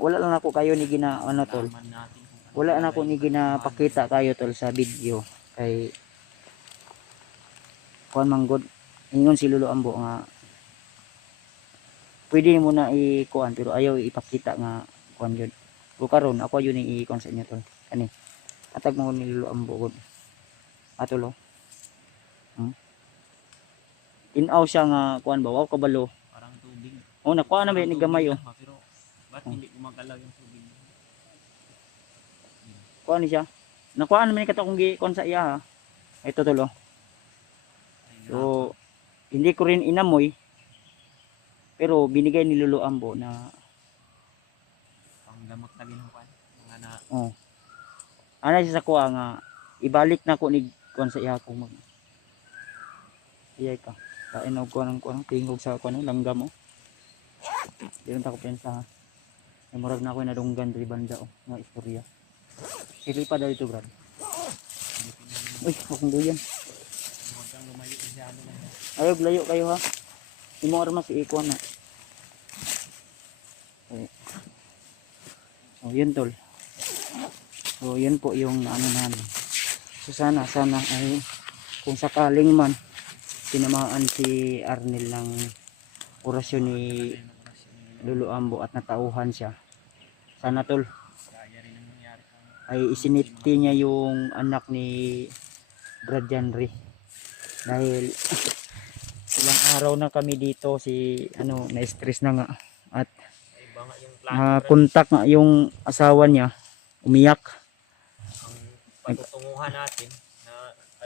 Wala lang ako kayo ni gina ano tol. naman natin kung ano Wala na talaga ako ni yung ginapakita kayo tol sa video kay kuan manggod. Ingon si Lolo Ambo nga pwede mo na i-kuan pero ayaw ipakita nga kuan yun. Pero karon ako yun i-kuan sa inyo tol. Kani. Atag mo ni Lolo Ambo gud. Atolo. Inaw siya nga kuan ba, wow kabalo. parang tubig. Oh, nakuha na ba ni gamay oh. Pero ba't hindi gumagalaw yung tubig? Kuha ni siya. Nakuha naman ni katakong kuan sa iya ha. Ito tolo. So hindi ko rin inamoy. Pero binigay ni Lolo Ambo na panggamot na ginukuan. Mga na ana siya sa kuha nga ibalik na ko ni kuan sa iya kung mag iyay ka. Kain og kuan ng tingog sa kuan langgam mo. Di rin ta ko pensa ha. Ay murag na ako nadunggan diri banda nga istorya. Sili pa daw ito brad. Uy, akong duyan. huwag kang lumayo masyado lang. Ayog layo kayo ha. Imo armas ikuan na. Okay. So yun tol. So yun po yung ano namin. So sana ay kung sakaling man tinamaan si Arnel ng orasyon ni Lolo Ambo at natauhan siya. Sana tol Kaya rin ang nangyari sa ay isinipti niya yung anak ni Brad John Ray. Dahil ilang araw na kami dito na-stress na nga at iba nga yung plano. kontak nga yung asawa niya umiyak. Ang patutunguhan natin na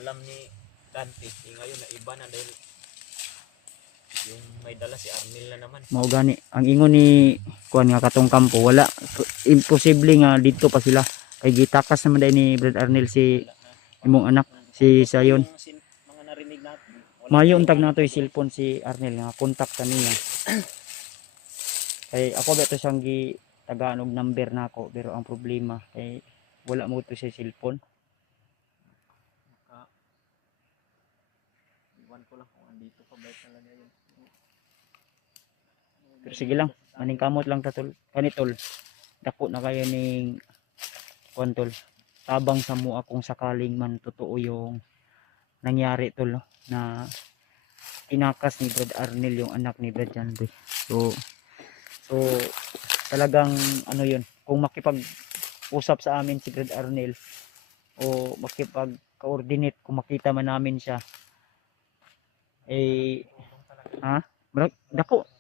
alam ni Dante ngayon na iba na dahil yung may dala si Arnel na naman. Mao gani ang ingon ni kuan nga katong kampo wala imposible nga dito pa sila kay gitakas naman dai ni Brad Arnel si imong anak si Sayon. Mga narinig natin. Mayo untag nato yung cellphone si Arnel nga kontak kaniya. Kay ako beto siyang tagaan og number nako pero ang problema kay wala mo to sa cellphone. Iwan ko lang kung andito pa ba talaga yun. Pero sige lang, maning kamot lang tatol. Kanitol, dako na kayo ning kuan tol. Tabang sa mo akong sakaling man totoo yung nangyari tol no? Na tinakas ni Brad Arnel yung anak ni Brad John Ray. So talagang ano yun, kung makipag-usap sa amin si Brad Arnel o makipag-coordinate kung makita man namin siya Brad,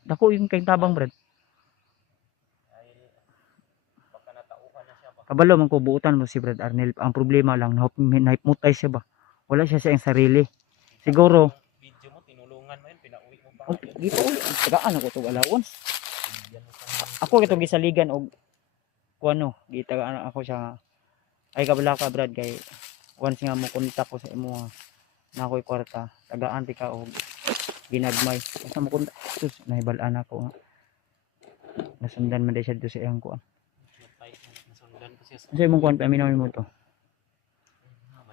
dako yung kay tabang Brad. Baka natauhan na siya ba? Kabalo man ko buutan mo si Brad Arnel. Ang problema lang na-hypnotize siya ba. Wala siya sa iyang sarili. Siguro Video mo tinulungan mo yun, pinauwi mo pa. dito tagaan ako tog alawon. Ako kitong gisaligan og kuano, gitagaan ako siya. Ay kabala ka Brad kay once nga mo kontak ko sa imo na ako'y kwarta, tagaan ti ka og ginagmay. Basta mo kontak sus nahibalaan ako nga. nasundan man siya dito sa iyang kuan. Matay, nasundan ko siya sa... Ano imong kuan paminaw mo to?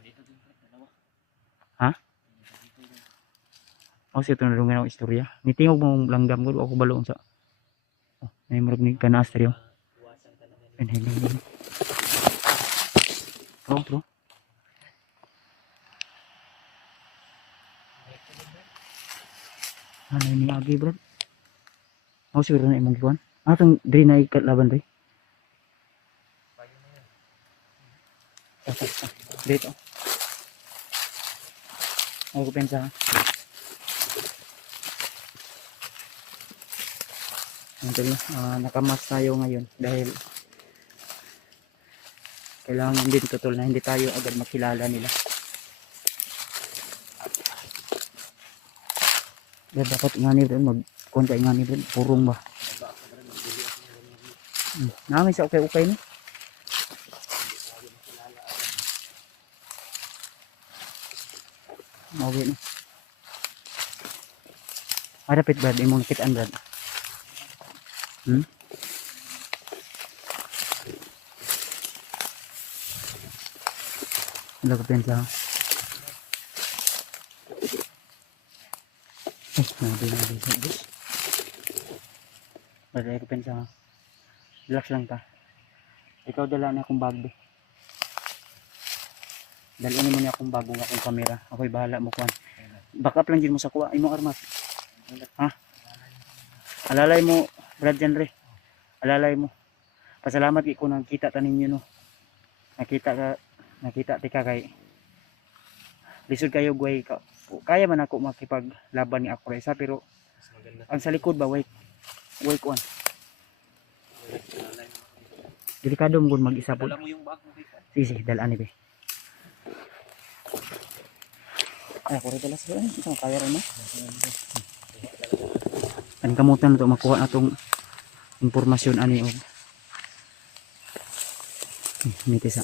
Dito din, dalawa. Ha? Dito din. Ako siya tunadungan ako istorya. Nitingog mo langgam ko ako baloon sa. Oh, may murag ni kanasteryo. Iwasan ka na nila. Pinhiling. Bro. Ano ni agi bro? Ako siguro na imong kuan. Atong diri na ikalaban rin. Payo na yan. Dito. Ako pensa. Nakamas tayo ngayon dahil kailangan din tutol na hindi tayo agad makilala nila. Dapat nga ni bro magkonta nga ni bro purong ba. Namin sa okay ni. Okay na. Arapit brad imong kitaan brad. Wala ko pensa. Nabi sa bus. Wala ko pensa. Relax lang ta. Ikaw dala na akong bag. Dalhin mo niya akong bagong akong kamera. Ako'y bahala mo kuan. Backup lang din mo sa kuha. Imong armas. Ha? Alalay mo, Brad Janre. Alalay mo. Pasalamat ko nang kita tanin niyo no. Nakita tika kay lisod kayo guway ka. Kaya man ako makipaglaban ni ako resa pero Mas maganda. ang sa likod ba way kuan. Delikado mo kung mag-isa po. Dala mo yung bag mo kay Kai. Sige, dalaan ni be. Ay, ako rin dala sa ito. Ito, kaya rin mo. Ang kamutan na ito, makuha na itong informasyon ani o. Mitisa.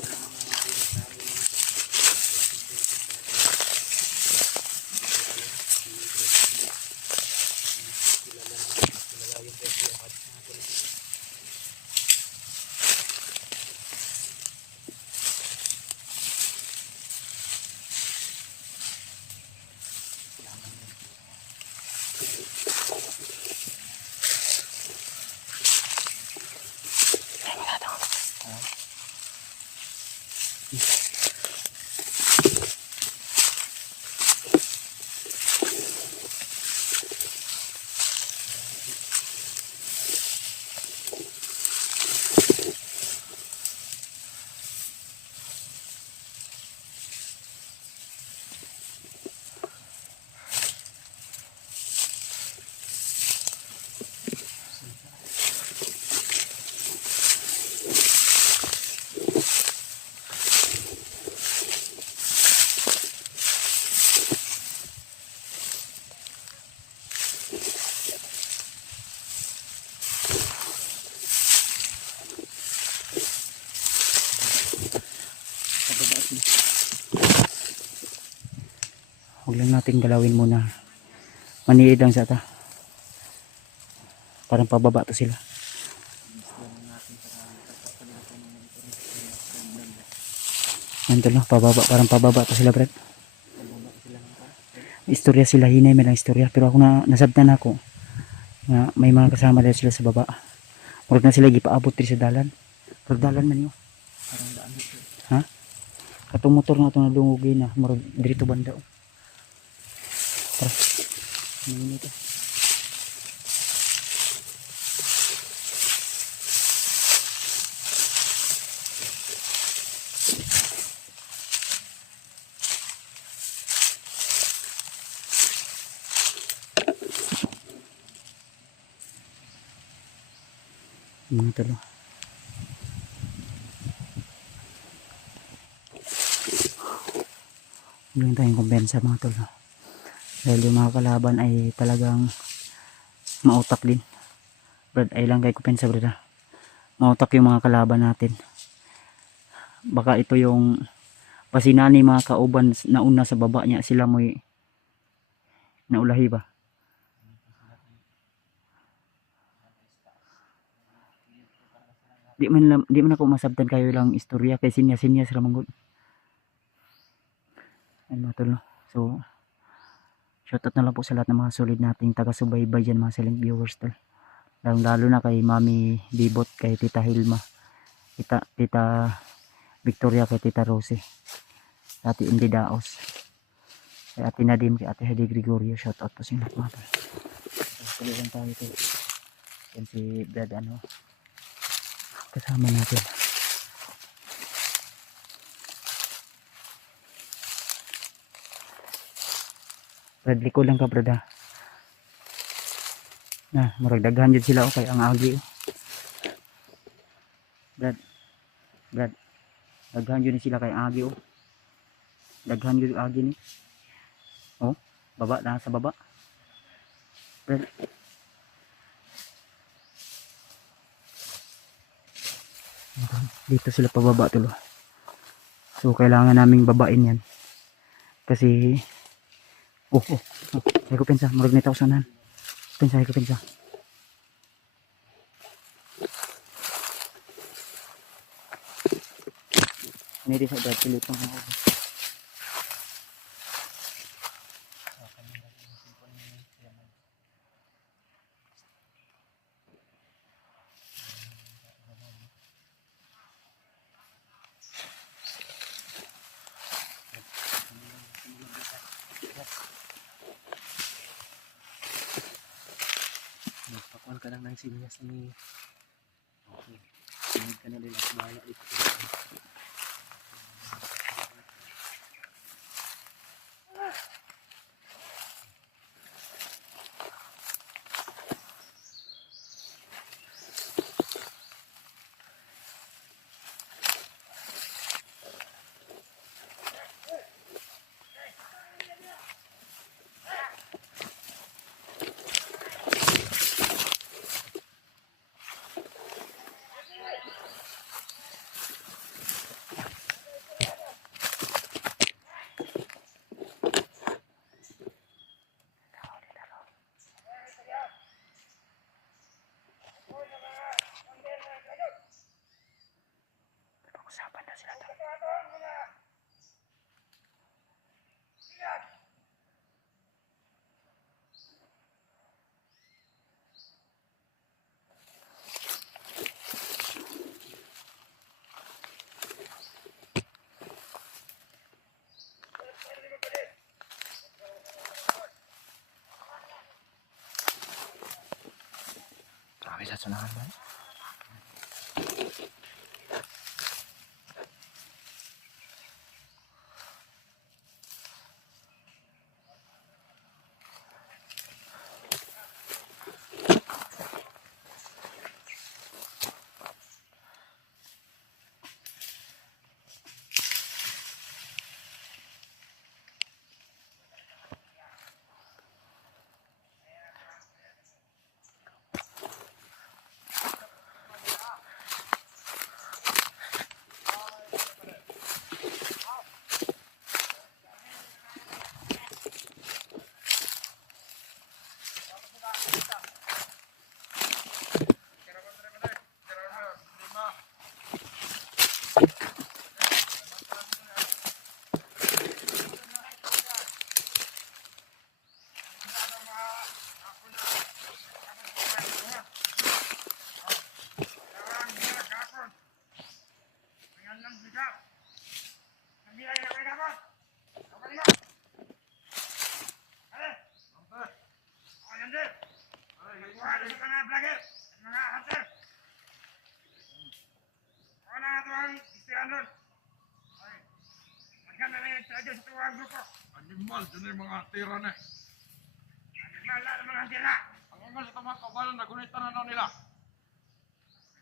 Huwag lang natin galawin muna. Maniid lang sa ta. Parang pababa to sila. Nandun no, pababa. Parang pababa to sila, Brad. Istorya sila, hinay may lang istorya. Pero ako nasabtan ako. Na may mga kasama dahil sila sa baba. Huwag na sila gipaabot rin sa dalan. Pero dalan man yun. Parang daan dito. Ha? Katong motor nga ito nadungugin na. Marag dirito banda. Tara. Ano ito? Mga talo. Huwag tayong kumpensa mga talo. Dahil yung mga kalaban ay talagang mautak din. Brad, ay lang kayo kumpensa, brad. Mautak yung mga kalaban natin. Baka ito yung pasinani mga kauban na una sa baba niya. Sila mo'y naulahi ba? di man ako masabtan kayo lang istorya kay sinya sila manggod. Ayun mga tol, no? So shoutout na lang po sa lahat ng mga solid nating taga-subaybay dyan, mga silent viewers tol. Lalo na kay Mami Bibot, kay Tita Hilma, Tita Victoria, kay Tita Rosie, Ate Indy Daos, kay Ate Nadim, kay Ate Heidi Gregorio. Shoutout po sa inyo mga tol. Tuloy lang tayo tol. Yan si Brad kasama natin. Brad, liko lang ka Brad ha. Na, murag daghan jud sila kay ang agi. Brad, daghan jud sila kay ang agi. Daghan jud agi ni. Oh, baba na sa baba. Brad. Dito sila pababa tulo. So kailangan naming babain yan. Kasi ay ko pensa, murag ni tawsanan. Pensa ko pensa. Ini di sa dati lutong ako. Magpakuan ka lang ng sinyas ni okay. Sinid ka na din ako bahala ito. Usapan na sila tol. Grabe sa sunahan ba? Animal, dyan yung mga tira na. Animal na mga tira. Ang mga sa mga kabalan na gunitan na nila.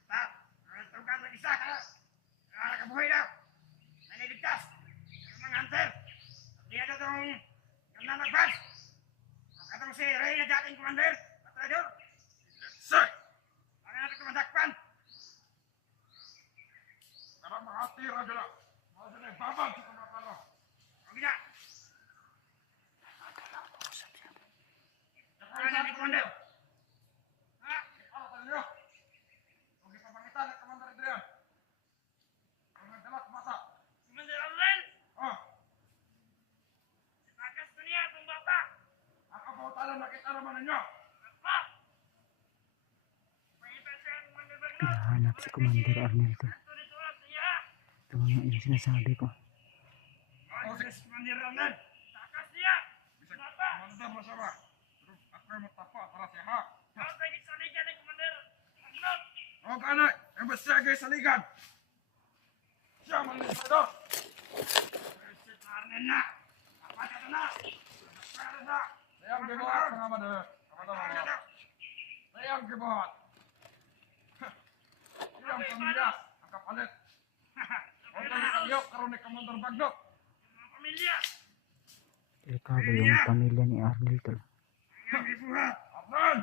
Ito ka mag-isa ka. Nakabuhay na. Naniligtas. Ang mga hunter. Hindi na itong nagbas. Katong si Ray na dating commander. Patrador. Sir! Ang natin kumadakpan. Karang mga tira dyan. Mga dyan ay babag sa mga tara. Ang gina. Ang natin commander. Ha? Ano tayo? Huwag ipapangitan ang commander dyan. Naghahanap si Commander Arnel tol. Ito nga yung sinasabi ko. Moses Commander Arnel. Takas niya. Bisag Commander mo siya ba? Pero ako yung matapa para siya ha. Kapag isaligan ni Commander Arnel. O kanay, yung basta kayo saligan. Siya man nito ito. Moses Arnel na. Kapag ito na. Kapag na. Sayang gibuhat mga mada. Sayang gibuhat. Sayang pamilya. Ang kapalit. O tayo kayo karoon ni Commander Bagdok. Delikado yung pamilya ni Arnel tol. Arnel!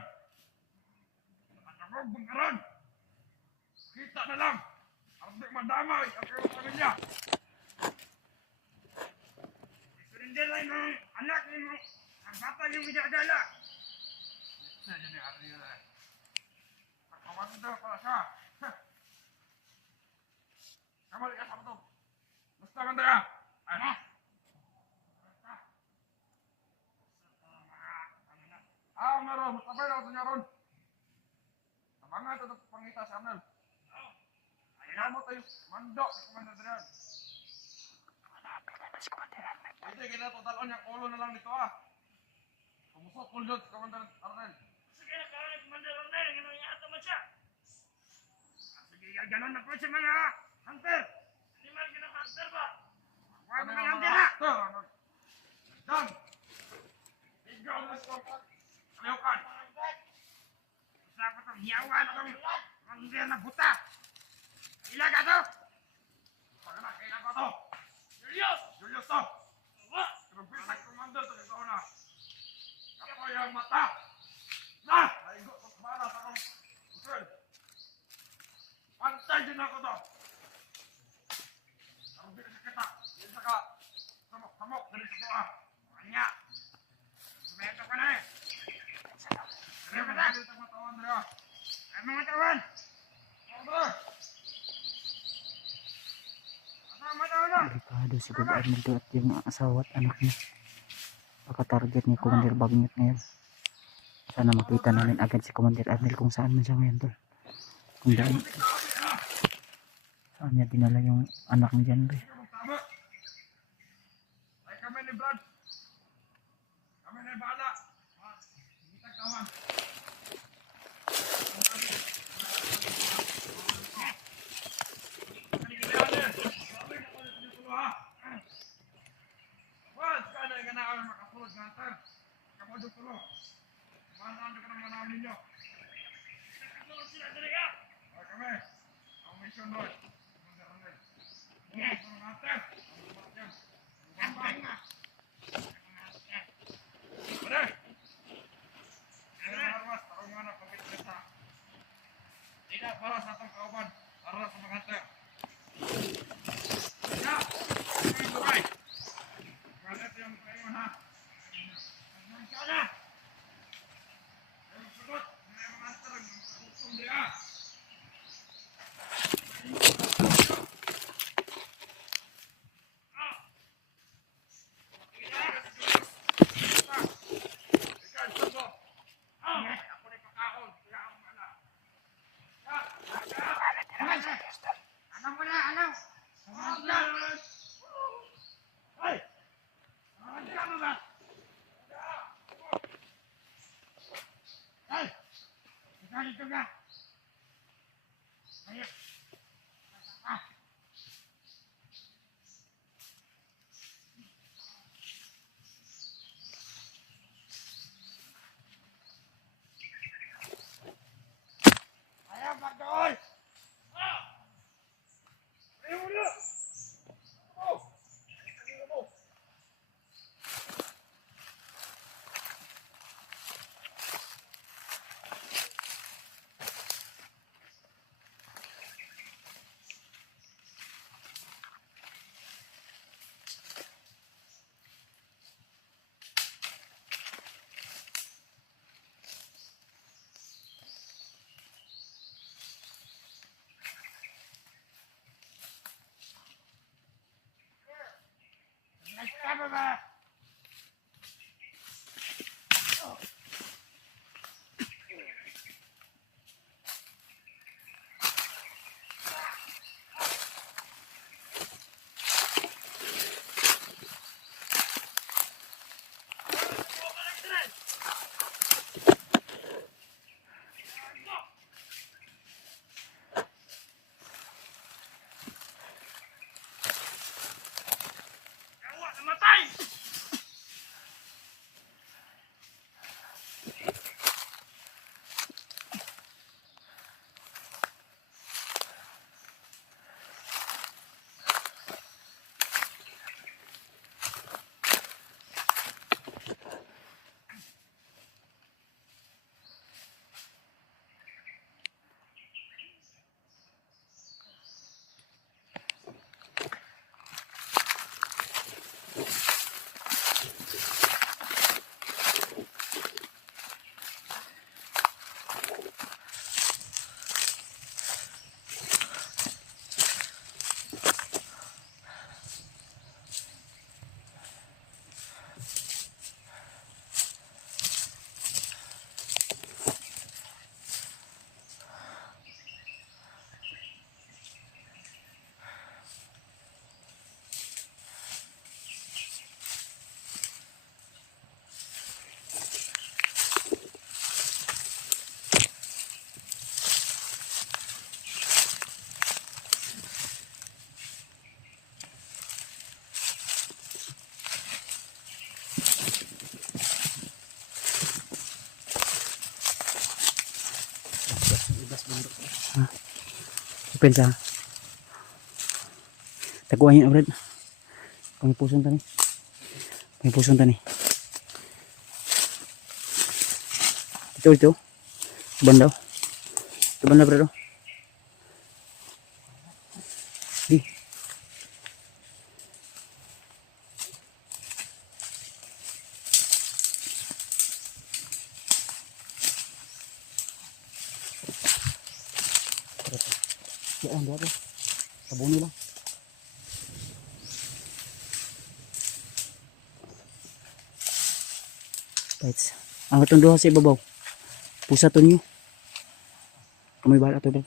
Nakakabog bangkaran! Kita na lang! Arnel madamay ang iyong pamilya! Surrender lang ng anak ni mo! Ang bata yung idadala! Isa niya ni Arnel eh. Nakawanda para siya! Kamali ka sa bato! Basta man tayo! Ano? Meron, matabay na ako sa niya ron. Tabangan ito ng pangita si Arnel. Ayaw mo tayo, mandok si Commander Adrian. Si Commander Arnel. Hindi, kita totalon yung ulo na lang dito ah. Pumusot ulo si Commander Arnel. Sige na karoon ni Commander Arnel, yung nangyayata mo siya. Sige, gano'n na po siya mga hunter. Hindi man ginang-hunter ba? Huwag mo ng hunter ha! Dan! Ikaw na sa kompak. Ayaw sa ko itong hiyawan itong hunter na buta. Ilan ka to? Pagkanak, kailan ko to? Julius! Julius to! Pero bisag commander to ito na. Ako yung mata. Na! Naigo ko sa bala sa akong usul. Pantay din ako to. Ang bilis kita. Bisa ka. Samok-samok. Dari sa tuwa. Kanya. Sumeto ka na eh. Ano ka na? Ano mga tawan? Delikado si Good Arnel tol at yung asawa at anak niya. Pagka-target ni Commander Bagnot ngayon. Sana makita namin agad si Commander Arnel kung saan man siya ngayon tol. Kung saan niya dinala yung anak niya dyan ba. Ay kami ni Brad. Kami ni Bala. Hindi tagtawan. Once ka na yung kami makasulod ng antar. Kamu doon tulo. Manaan ka naman namin nyo. Nakasulod sila dali ka. Ay kami. Ang mission doon. Commander Arnel. Dispensa. Taguan yun, Brad. Pangipuson tani. Pangipuson tani. Ito. Bandaw. Ito banda, Brad. Di. Yan, dito. Sabuni lang. Right. Ang atong duha sa ibabaw. Pusa to niyo. Kamay bala to daw.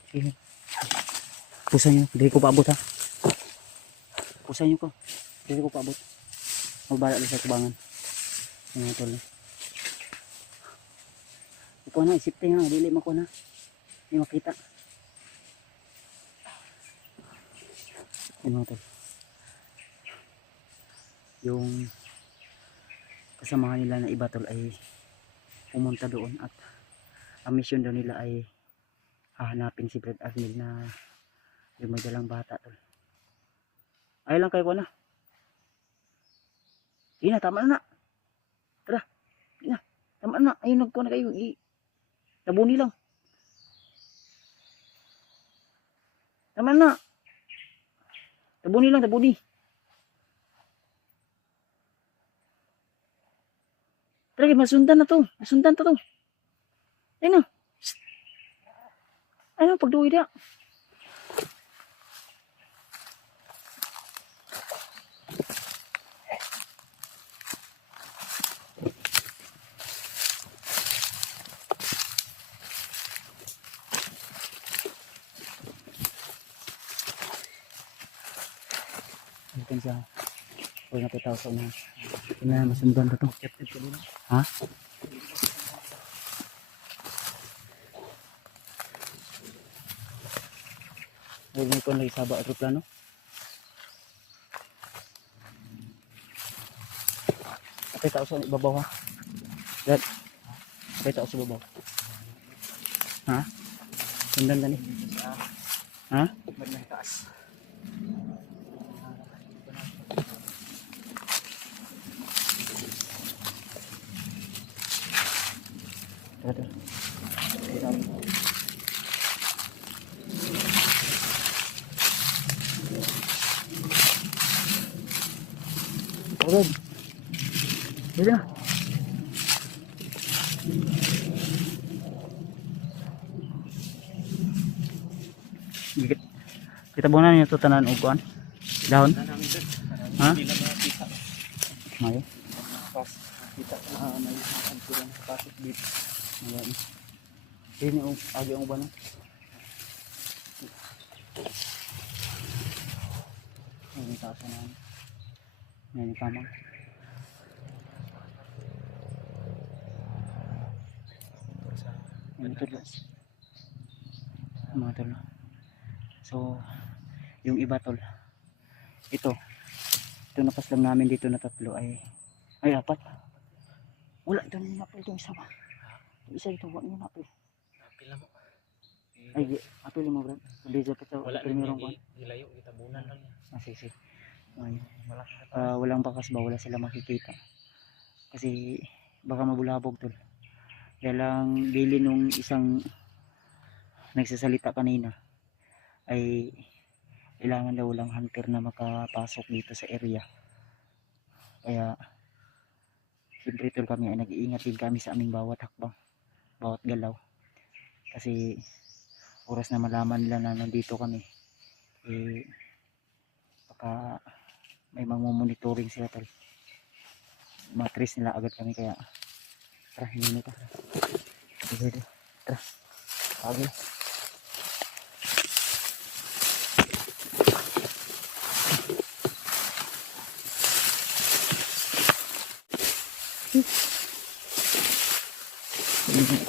Pusa niyo. Dili ko paabot ha. Pusa niyo ko. Dili ko paabot. Magbala lang sa tubangan. Ang tol. Ikaw na, isip tayo nga. Dili mo ko na. Hindi makita. Ano tol. Yung kasamahan nila na iba tol ay pumunta doon at ang mission daw nila ay hahanapin si Brad Arnel na yung may dalang bata tol. Ay lang kayo ko na. Ina, tama na. Tara. Ina, tama na. Ayun nagko na kayo. Tabuni lang. Tama na. Tabuni lang, tabuni. Tara, masundan na to. Masundan to to. Ayun na. Ayun na, pagduwi na. Ayun siya. Huwag na tataw sa unahan. Ayun na, masundan to to. Ha? Huwag mo ko lagi saba at plano. Apay tao sa ibabaw ha. Dad. Apay tao sa ibabaw. Ha? Sundan tani. Ha? Bandang taas. Tara. Alright. Dito na. Kita bunan niyo to tanan uguan. Dahon. Ha? Hindi lang nakita. Mayo. Pas. Kita na may ang kurang pasok dito. Mayo. Ini agi ang uban. Ini taas na. Ini kamang. Ini tulos. Mga tol. So, yung iba tol. Ito napaslang namin dito na tatlo ay apat. Wala ito na napil itong isa ba? Isa ito, wala na napil. Napila mo. Ay, apil mo bro. Hindi dyan pa Wala apil na mo ron. ilayo. Itabunan lang yan. Sige. Malaki na Walang bakas ba? Wala sila makikita. Kasi baka mabulabog tol. Kaya lang bili nung isang nagsasalita kanina ay kailangan daw lang hunter na makapasok dito sa area. Kaya siyempre tol kami ay nag-iingat din kami sa aming bawat hakbang, bawat galaw. Kasi oras na malaman nila na nandito kami baka may monitoring sila tol. Matris nila agad kami kaya tara, hindi ka. Sige, tara. Okay.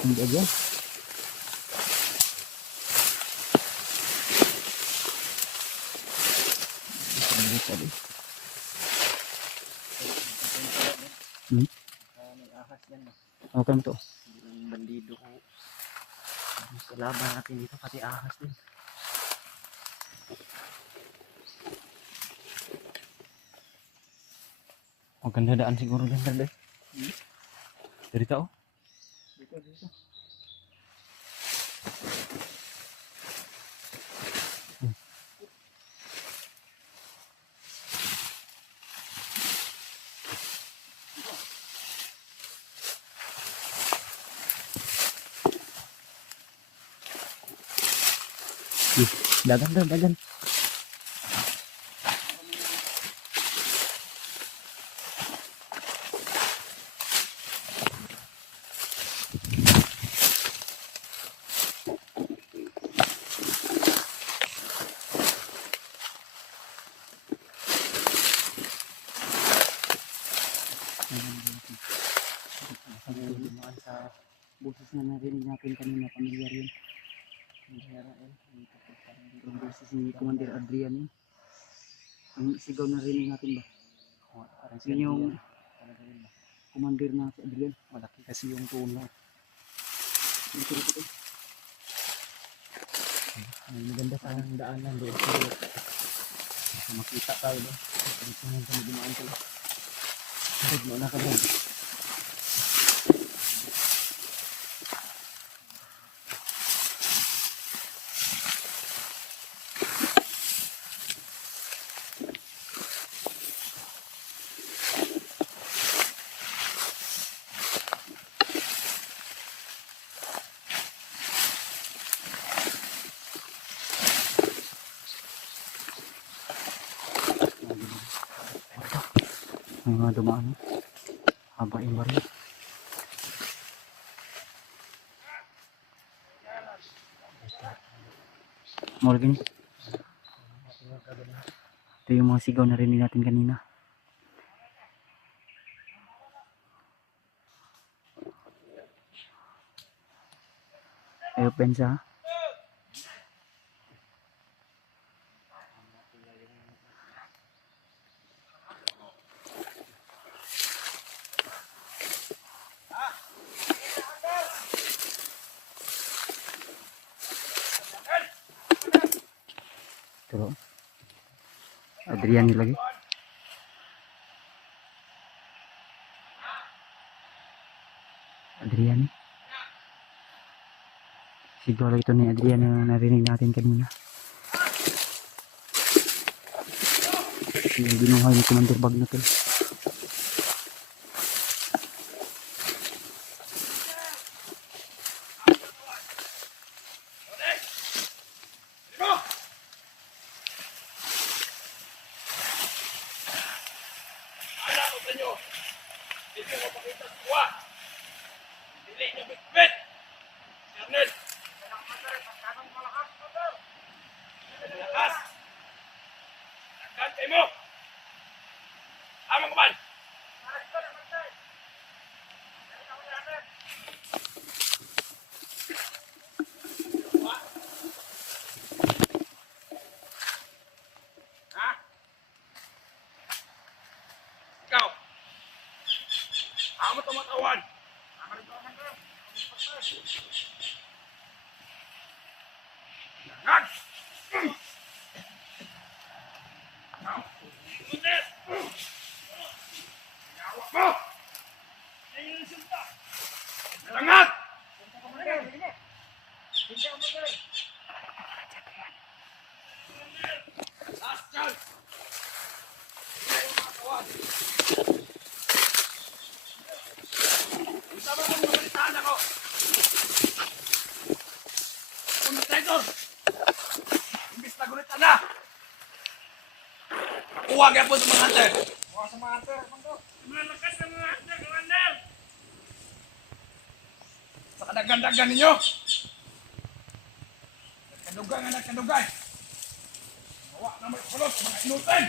Kung dia tadi. may ahas yan. Okay mo to. Yung bandido ko. Kalaban natin dito pati ahas din. Maganda daan siguro din tanda. Dari tao. Dito. Dagan. Dumaan sa Boses na narinig natin kanina, pamilyar yun. Yung boses ni Commander Adrian yun. Ang sigaw na rinig natin ba? parang Yun yung talaga yun. commander na si Adrian. Malaki kasi yung tuno. Ito. May maganda sanang daanan doon sa baka makita tayo doon. Dito nga kami dumaan sila. Harap mo na ka doon. May mga dumaan. Haba yung baril. Morgan. Ito yung mga sigaw na rinig natin kanina. Ayaw pensa ha. Ito. Adrian lagi. Adrian. Siguro ito ni Adrian na narinig natin kanina. Yung binuhay ni Commander Bagnotel. Anak ko sa inyo. Hindi mo pakita sa kuha. Dili niyo bitbit. Ernel. Malakas. Lakas kayo mo. Amang kuman. Ha? Ikaw. Ako mo tumatawan. Langan! Mundet! Yawa mo! Langan! Last chance! Sama kong mabalitaan ako. Punta Titor. Imbis na gulitan na. Nakuha kaya po sa mga hunter. Nakuha sa mga hunter. Malakas na mga hunter, Commander. Sa kadaggan-daggan ninyo. Nagkadugan nga nagkadugan. Bawa na may kulos, mga inutin.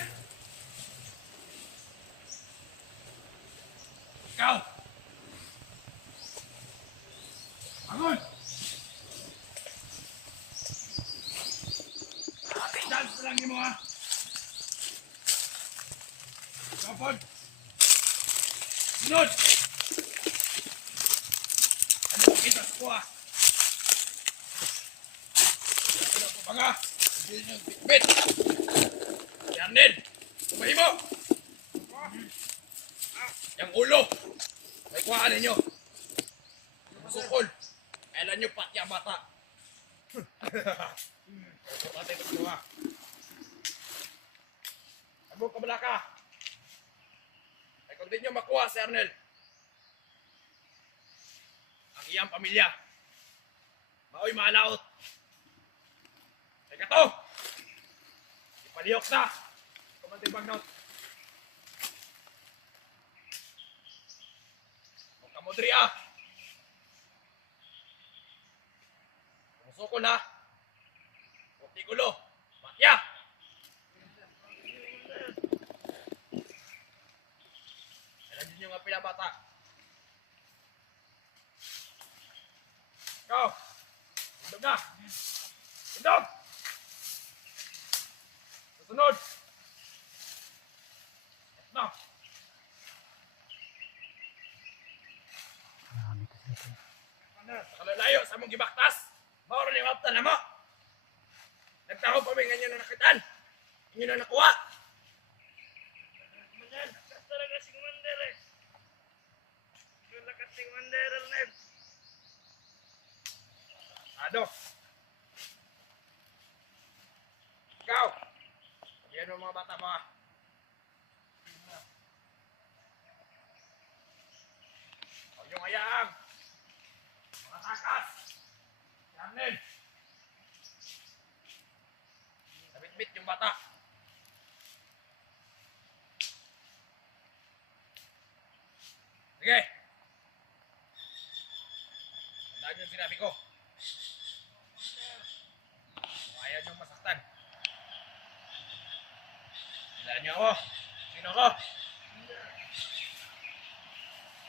Ikaw. Bangun! Chance lang mo ha! Kapag! Sunod! Ano kita sa kuha? Ano po ba nga? Hindi nyo bitbit! Yan din! Tumahi mo! Ang ulo! May kuhaan ninyo! Sukol! Kailan nyo pati ang bata? Ito natin ito ginawa. Ano ka bala ka? Ay kung di nyo makuha si Arnel, ang iyang pamilya, mao'y maalaot. Teka to! Ipalihok na! Kumanting bagnot. Huwag ka mo diri ah! Sumusukol ha! Huwag di gulo! Matya! Kailan din yung mga pinabata? Ikaw! Tindog na! Tindog! Susunod! No! Marami to sila tol. Nakalalayo sa mong gibaktas! Mauro ni mapta na mo! Nagtaho pa may ganyan na nakitaan! Inyo na nakuha! Lakas talaga si Commander eh! Yung lakas si Commander Arnel! Ado! Ikaw! Yan mo mga bata mo ah! O yung ayaang! Mga takas! Arnel! Nabitbit yung bata! Sige! Tandaan yung sinabi ko. Kung ayaw niyong masaktan. Tandaan niyo ako. Sino ko?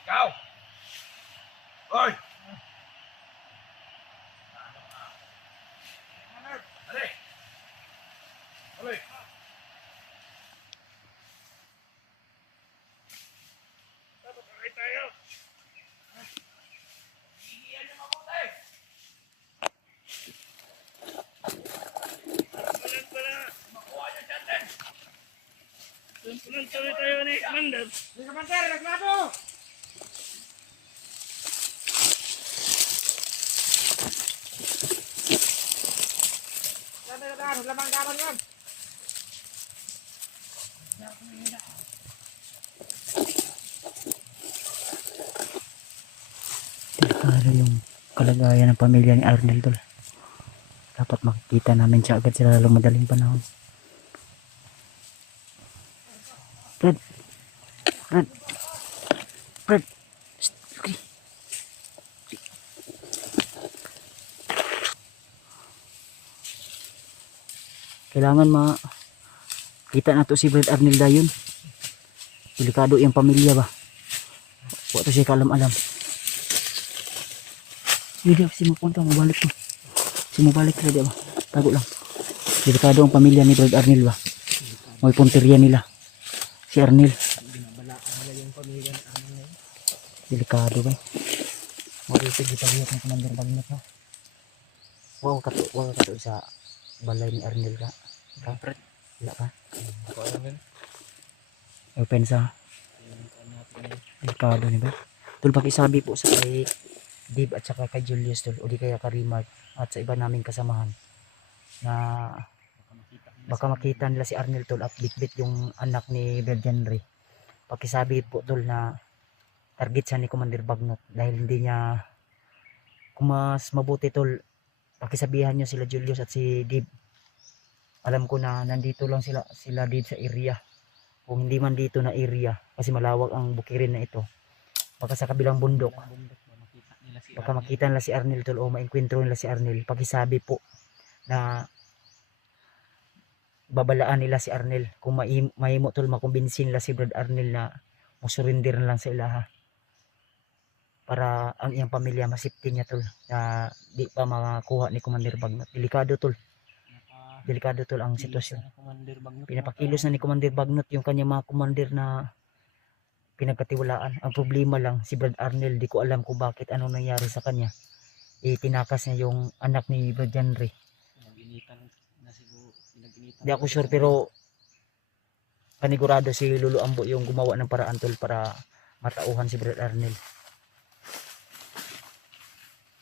Ikaw! Hoy! Dali! Dali! Dapat kakay tayo! Hihiyan niyo mabuti! Malan pala! Makuha niyo dyan din! Malan tuloy tayo ni Commander! Ni Commander! Naglabo! Lamang kaman yan! Delikado yung kalagayan ng pamilya ni Arnel tol. Dapat makikita namin siya agad sila lalong madaling panahon. Fred! Fred! Fred! Shh, okay. Kailangan kita na to si Fred Arnel dayon. Delikado yung pamilya ba? Huwag to siya kalam-alam. Hindi ako simupunta, mabalik mo. Simubalik sila di ba? Tago lang. Delikado ang pamilya ni Fred Arnel ba? May punteriya nila. Si Arnel. Binabalaan nila yung pamilya ng Arnel ngayon. Delikado ba? Marisig ipagiyot ng Commander Bagnot ha. Wow kato sa balay ni Arnel ka. Fred. Wala ka. Ako alam yun. Open sa delikado ni ba? Tul pakisabi po sa kay Dave at saka kay Julius tol o di kaya ka Rimart at sa iba naming kasamahan na baka makita nila si Arnel tol at bitbit yung anak ni Bergenry. Pakisabi po tol na target siya ni Commander Bagnot dahil hindi niya, kung mas mabuti tol pakisabihan nyo sila Julius at si Dave. Alam ko na nandito lang sila Dave sa area. Kung hindi man dito na area kasi malawak ang bukirin na ito, baka sa kabilang bundok baka makita nila si Arnel tol o maenkwentro nila si Arnel. Pakisabi po na babalaan nila si Arnel. Kung mahimo tol makumbinsin nila si Brad Arnel na musurrender na lang sa ilaha para ang iyang pamilya masipti niya tol na di pa makakuha ni Commander Bagnot. Delikado tol ang sitwasyon. Pinapakilos na ni Commander Bagnot yung kanyang mga commander na pinagkatiwalaan. Ang problema lang si Brad Arnel, di ko alam kung bakit ano nangyari sa kanya. Tinakas niya yung anak ni Brad Henry. Di ako sure pero panigurado si Lolo Ambo yung gumawa ng paraan tol para matauhan si Brad Arnel.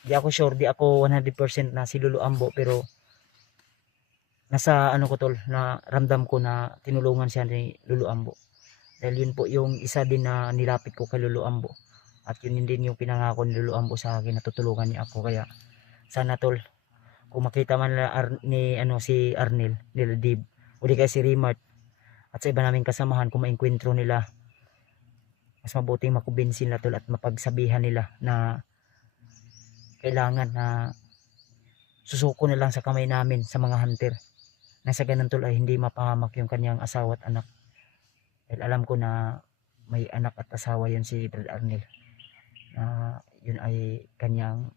Di ako sure, di ako 100% na si Lolo Ambo, pero nasa ano ko tol, na ramdam ko na tinulungan siya ni Lolo Ambo. Dahil yun po yung isa din na nilapit ko kay Lolo Ambo. At yun din yung pinangako ni Lolo Ambo sa akin na tutulungan niya ako. Kaya sana tol, kung makita man ni si Arnel, nila Dib, o di kaya si Rimart, at sa iba naming kasamahan, kung maengkwentro nila, mas mabuting makubinsin nila tol at mapagsabihan nila na kailangan na susuko na lang sa kamay namin sa mga hunter. Nasa ganun tol ay hindi mapahamak yung kanyang asawa at anak. Dahil alam ko na may anak at asawa yun si Brad Arnel. Na yun ay kanyang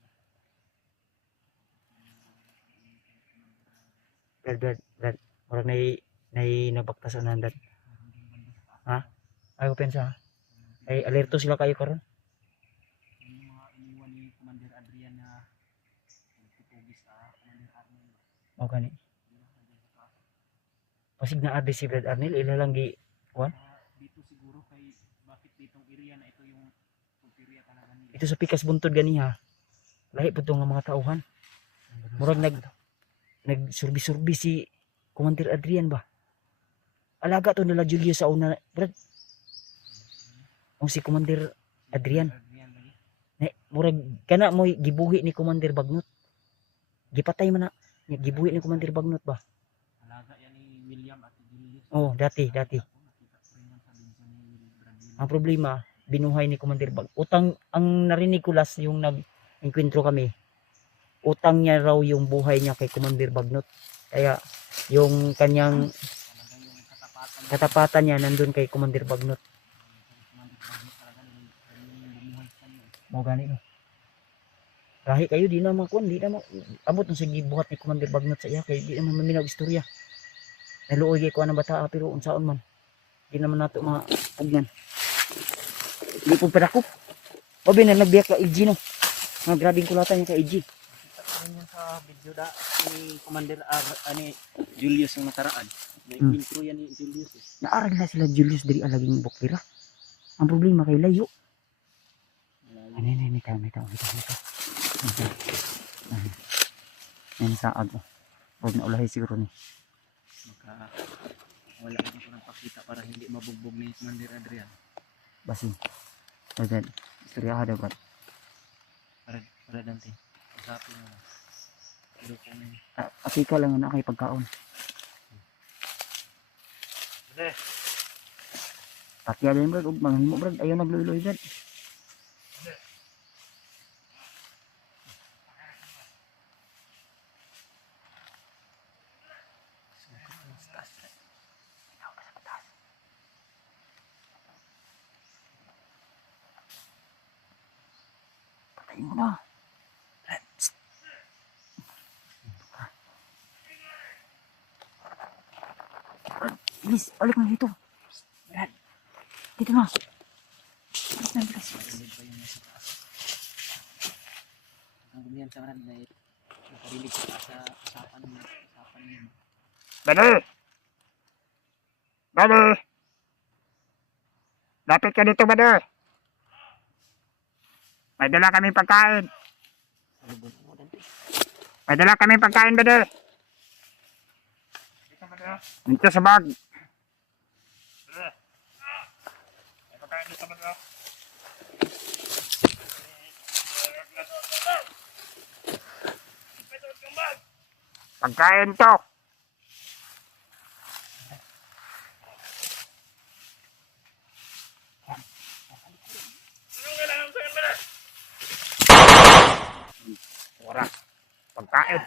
Brad, marag nabaktasan na dad. Ha? Ay ko pensa. Ay alerto sila kayo karon. Yung mga iniwan ni Commander Adrian na nagtutugis sa Commander Arnel. O gani. Pasig na adi si Brad Arnel, ila lang gi Dito siguro kay bakit ditong area na ito yung area talaga nila. ito sa pikas buntod gani ha. Lahi po nga mga tauhan. Murag nagsurbi-surbi si Commander Adrian ba? Alaga to nila Julius sa una, Brad. O si Commander Adrian. Murag kana mo gibuhi ni Commander Bagnot. Gipatay man na. Gibuhi ni Commander Bagnot ba? Alaga yan ni William at Julius. Oh, dati. Ang problema, binuhay ni Commander Bag. Utang, ang narinig ko last yung nag-enkwentro kami. Utang niya raw yung buhay niya kay Commander Bagnot. Kaya yung kanyang katapatan niya nandun kay Commander Bagnot. Mo gani no. Rahi kayo di na makuan, di na abot ng sige buhat ni Commander Bagnot sa iya kay di naman maminaw istorya. Naluoy kay kuan ang bata pero unsaon man. Di naman nato maagyan. Di po padakop. Obi na nagbiyak ka IG no. Mga grabing kulatan niya ka IG. Ano sa video da ni Commander Julius ang nakaraan. May intro yan ni Julius. Naarag na sila Julius diri alaging bukira. Ang problema kay layo. May tao. Yan sa ago. Huwag na ulahi siguro ni. Wala ito ko nang pakita para hindi mabugbog ni Commander Adrian. Basin. Agad. Istorya ka daw. Para dante. Usapin mo na. Pero kung Akika lang na kay pagkaon. Takya din brad. Mga himo brad. Ayaw nagluloy brad. Patayin mo na. Bilis, balik na dito. Dito na. Bilis na, bilis. ang gumiyan sa kanan na nakarilig sa usapan niya. Bade! Bade! Lapit ka dito, Bade! May dala kaming pagkain. May dala kaming pagkain, Bade! Dito sa bag. May pagkain dito, Bade. Pagkain to. Ora. Pagkain.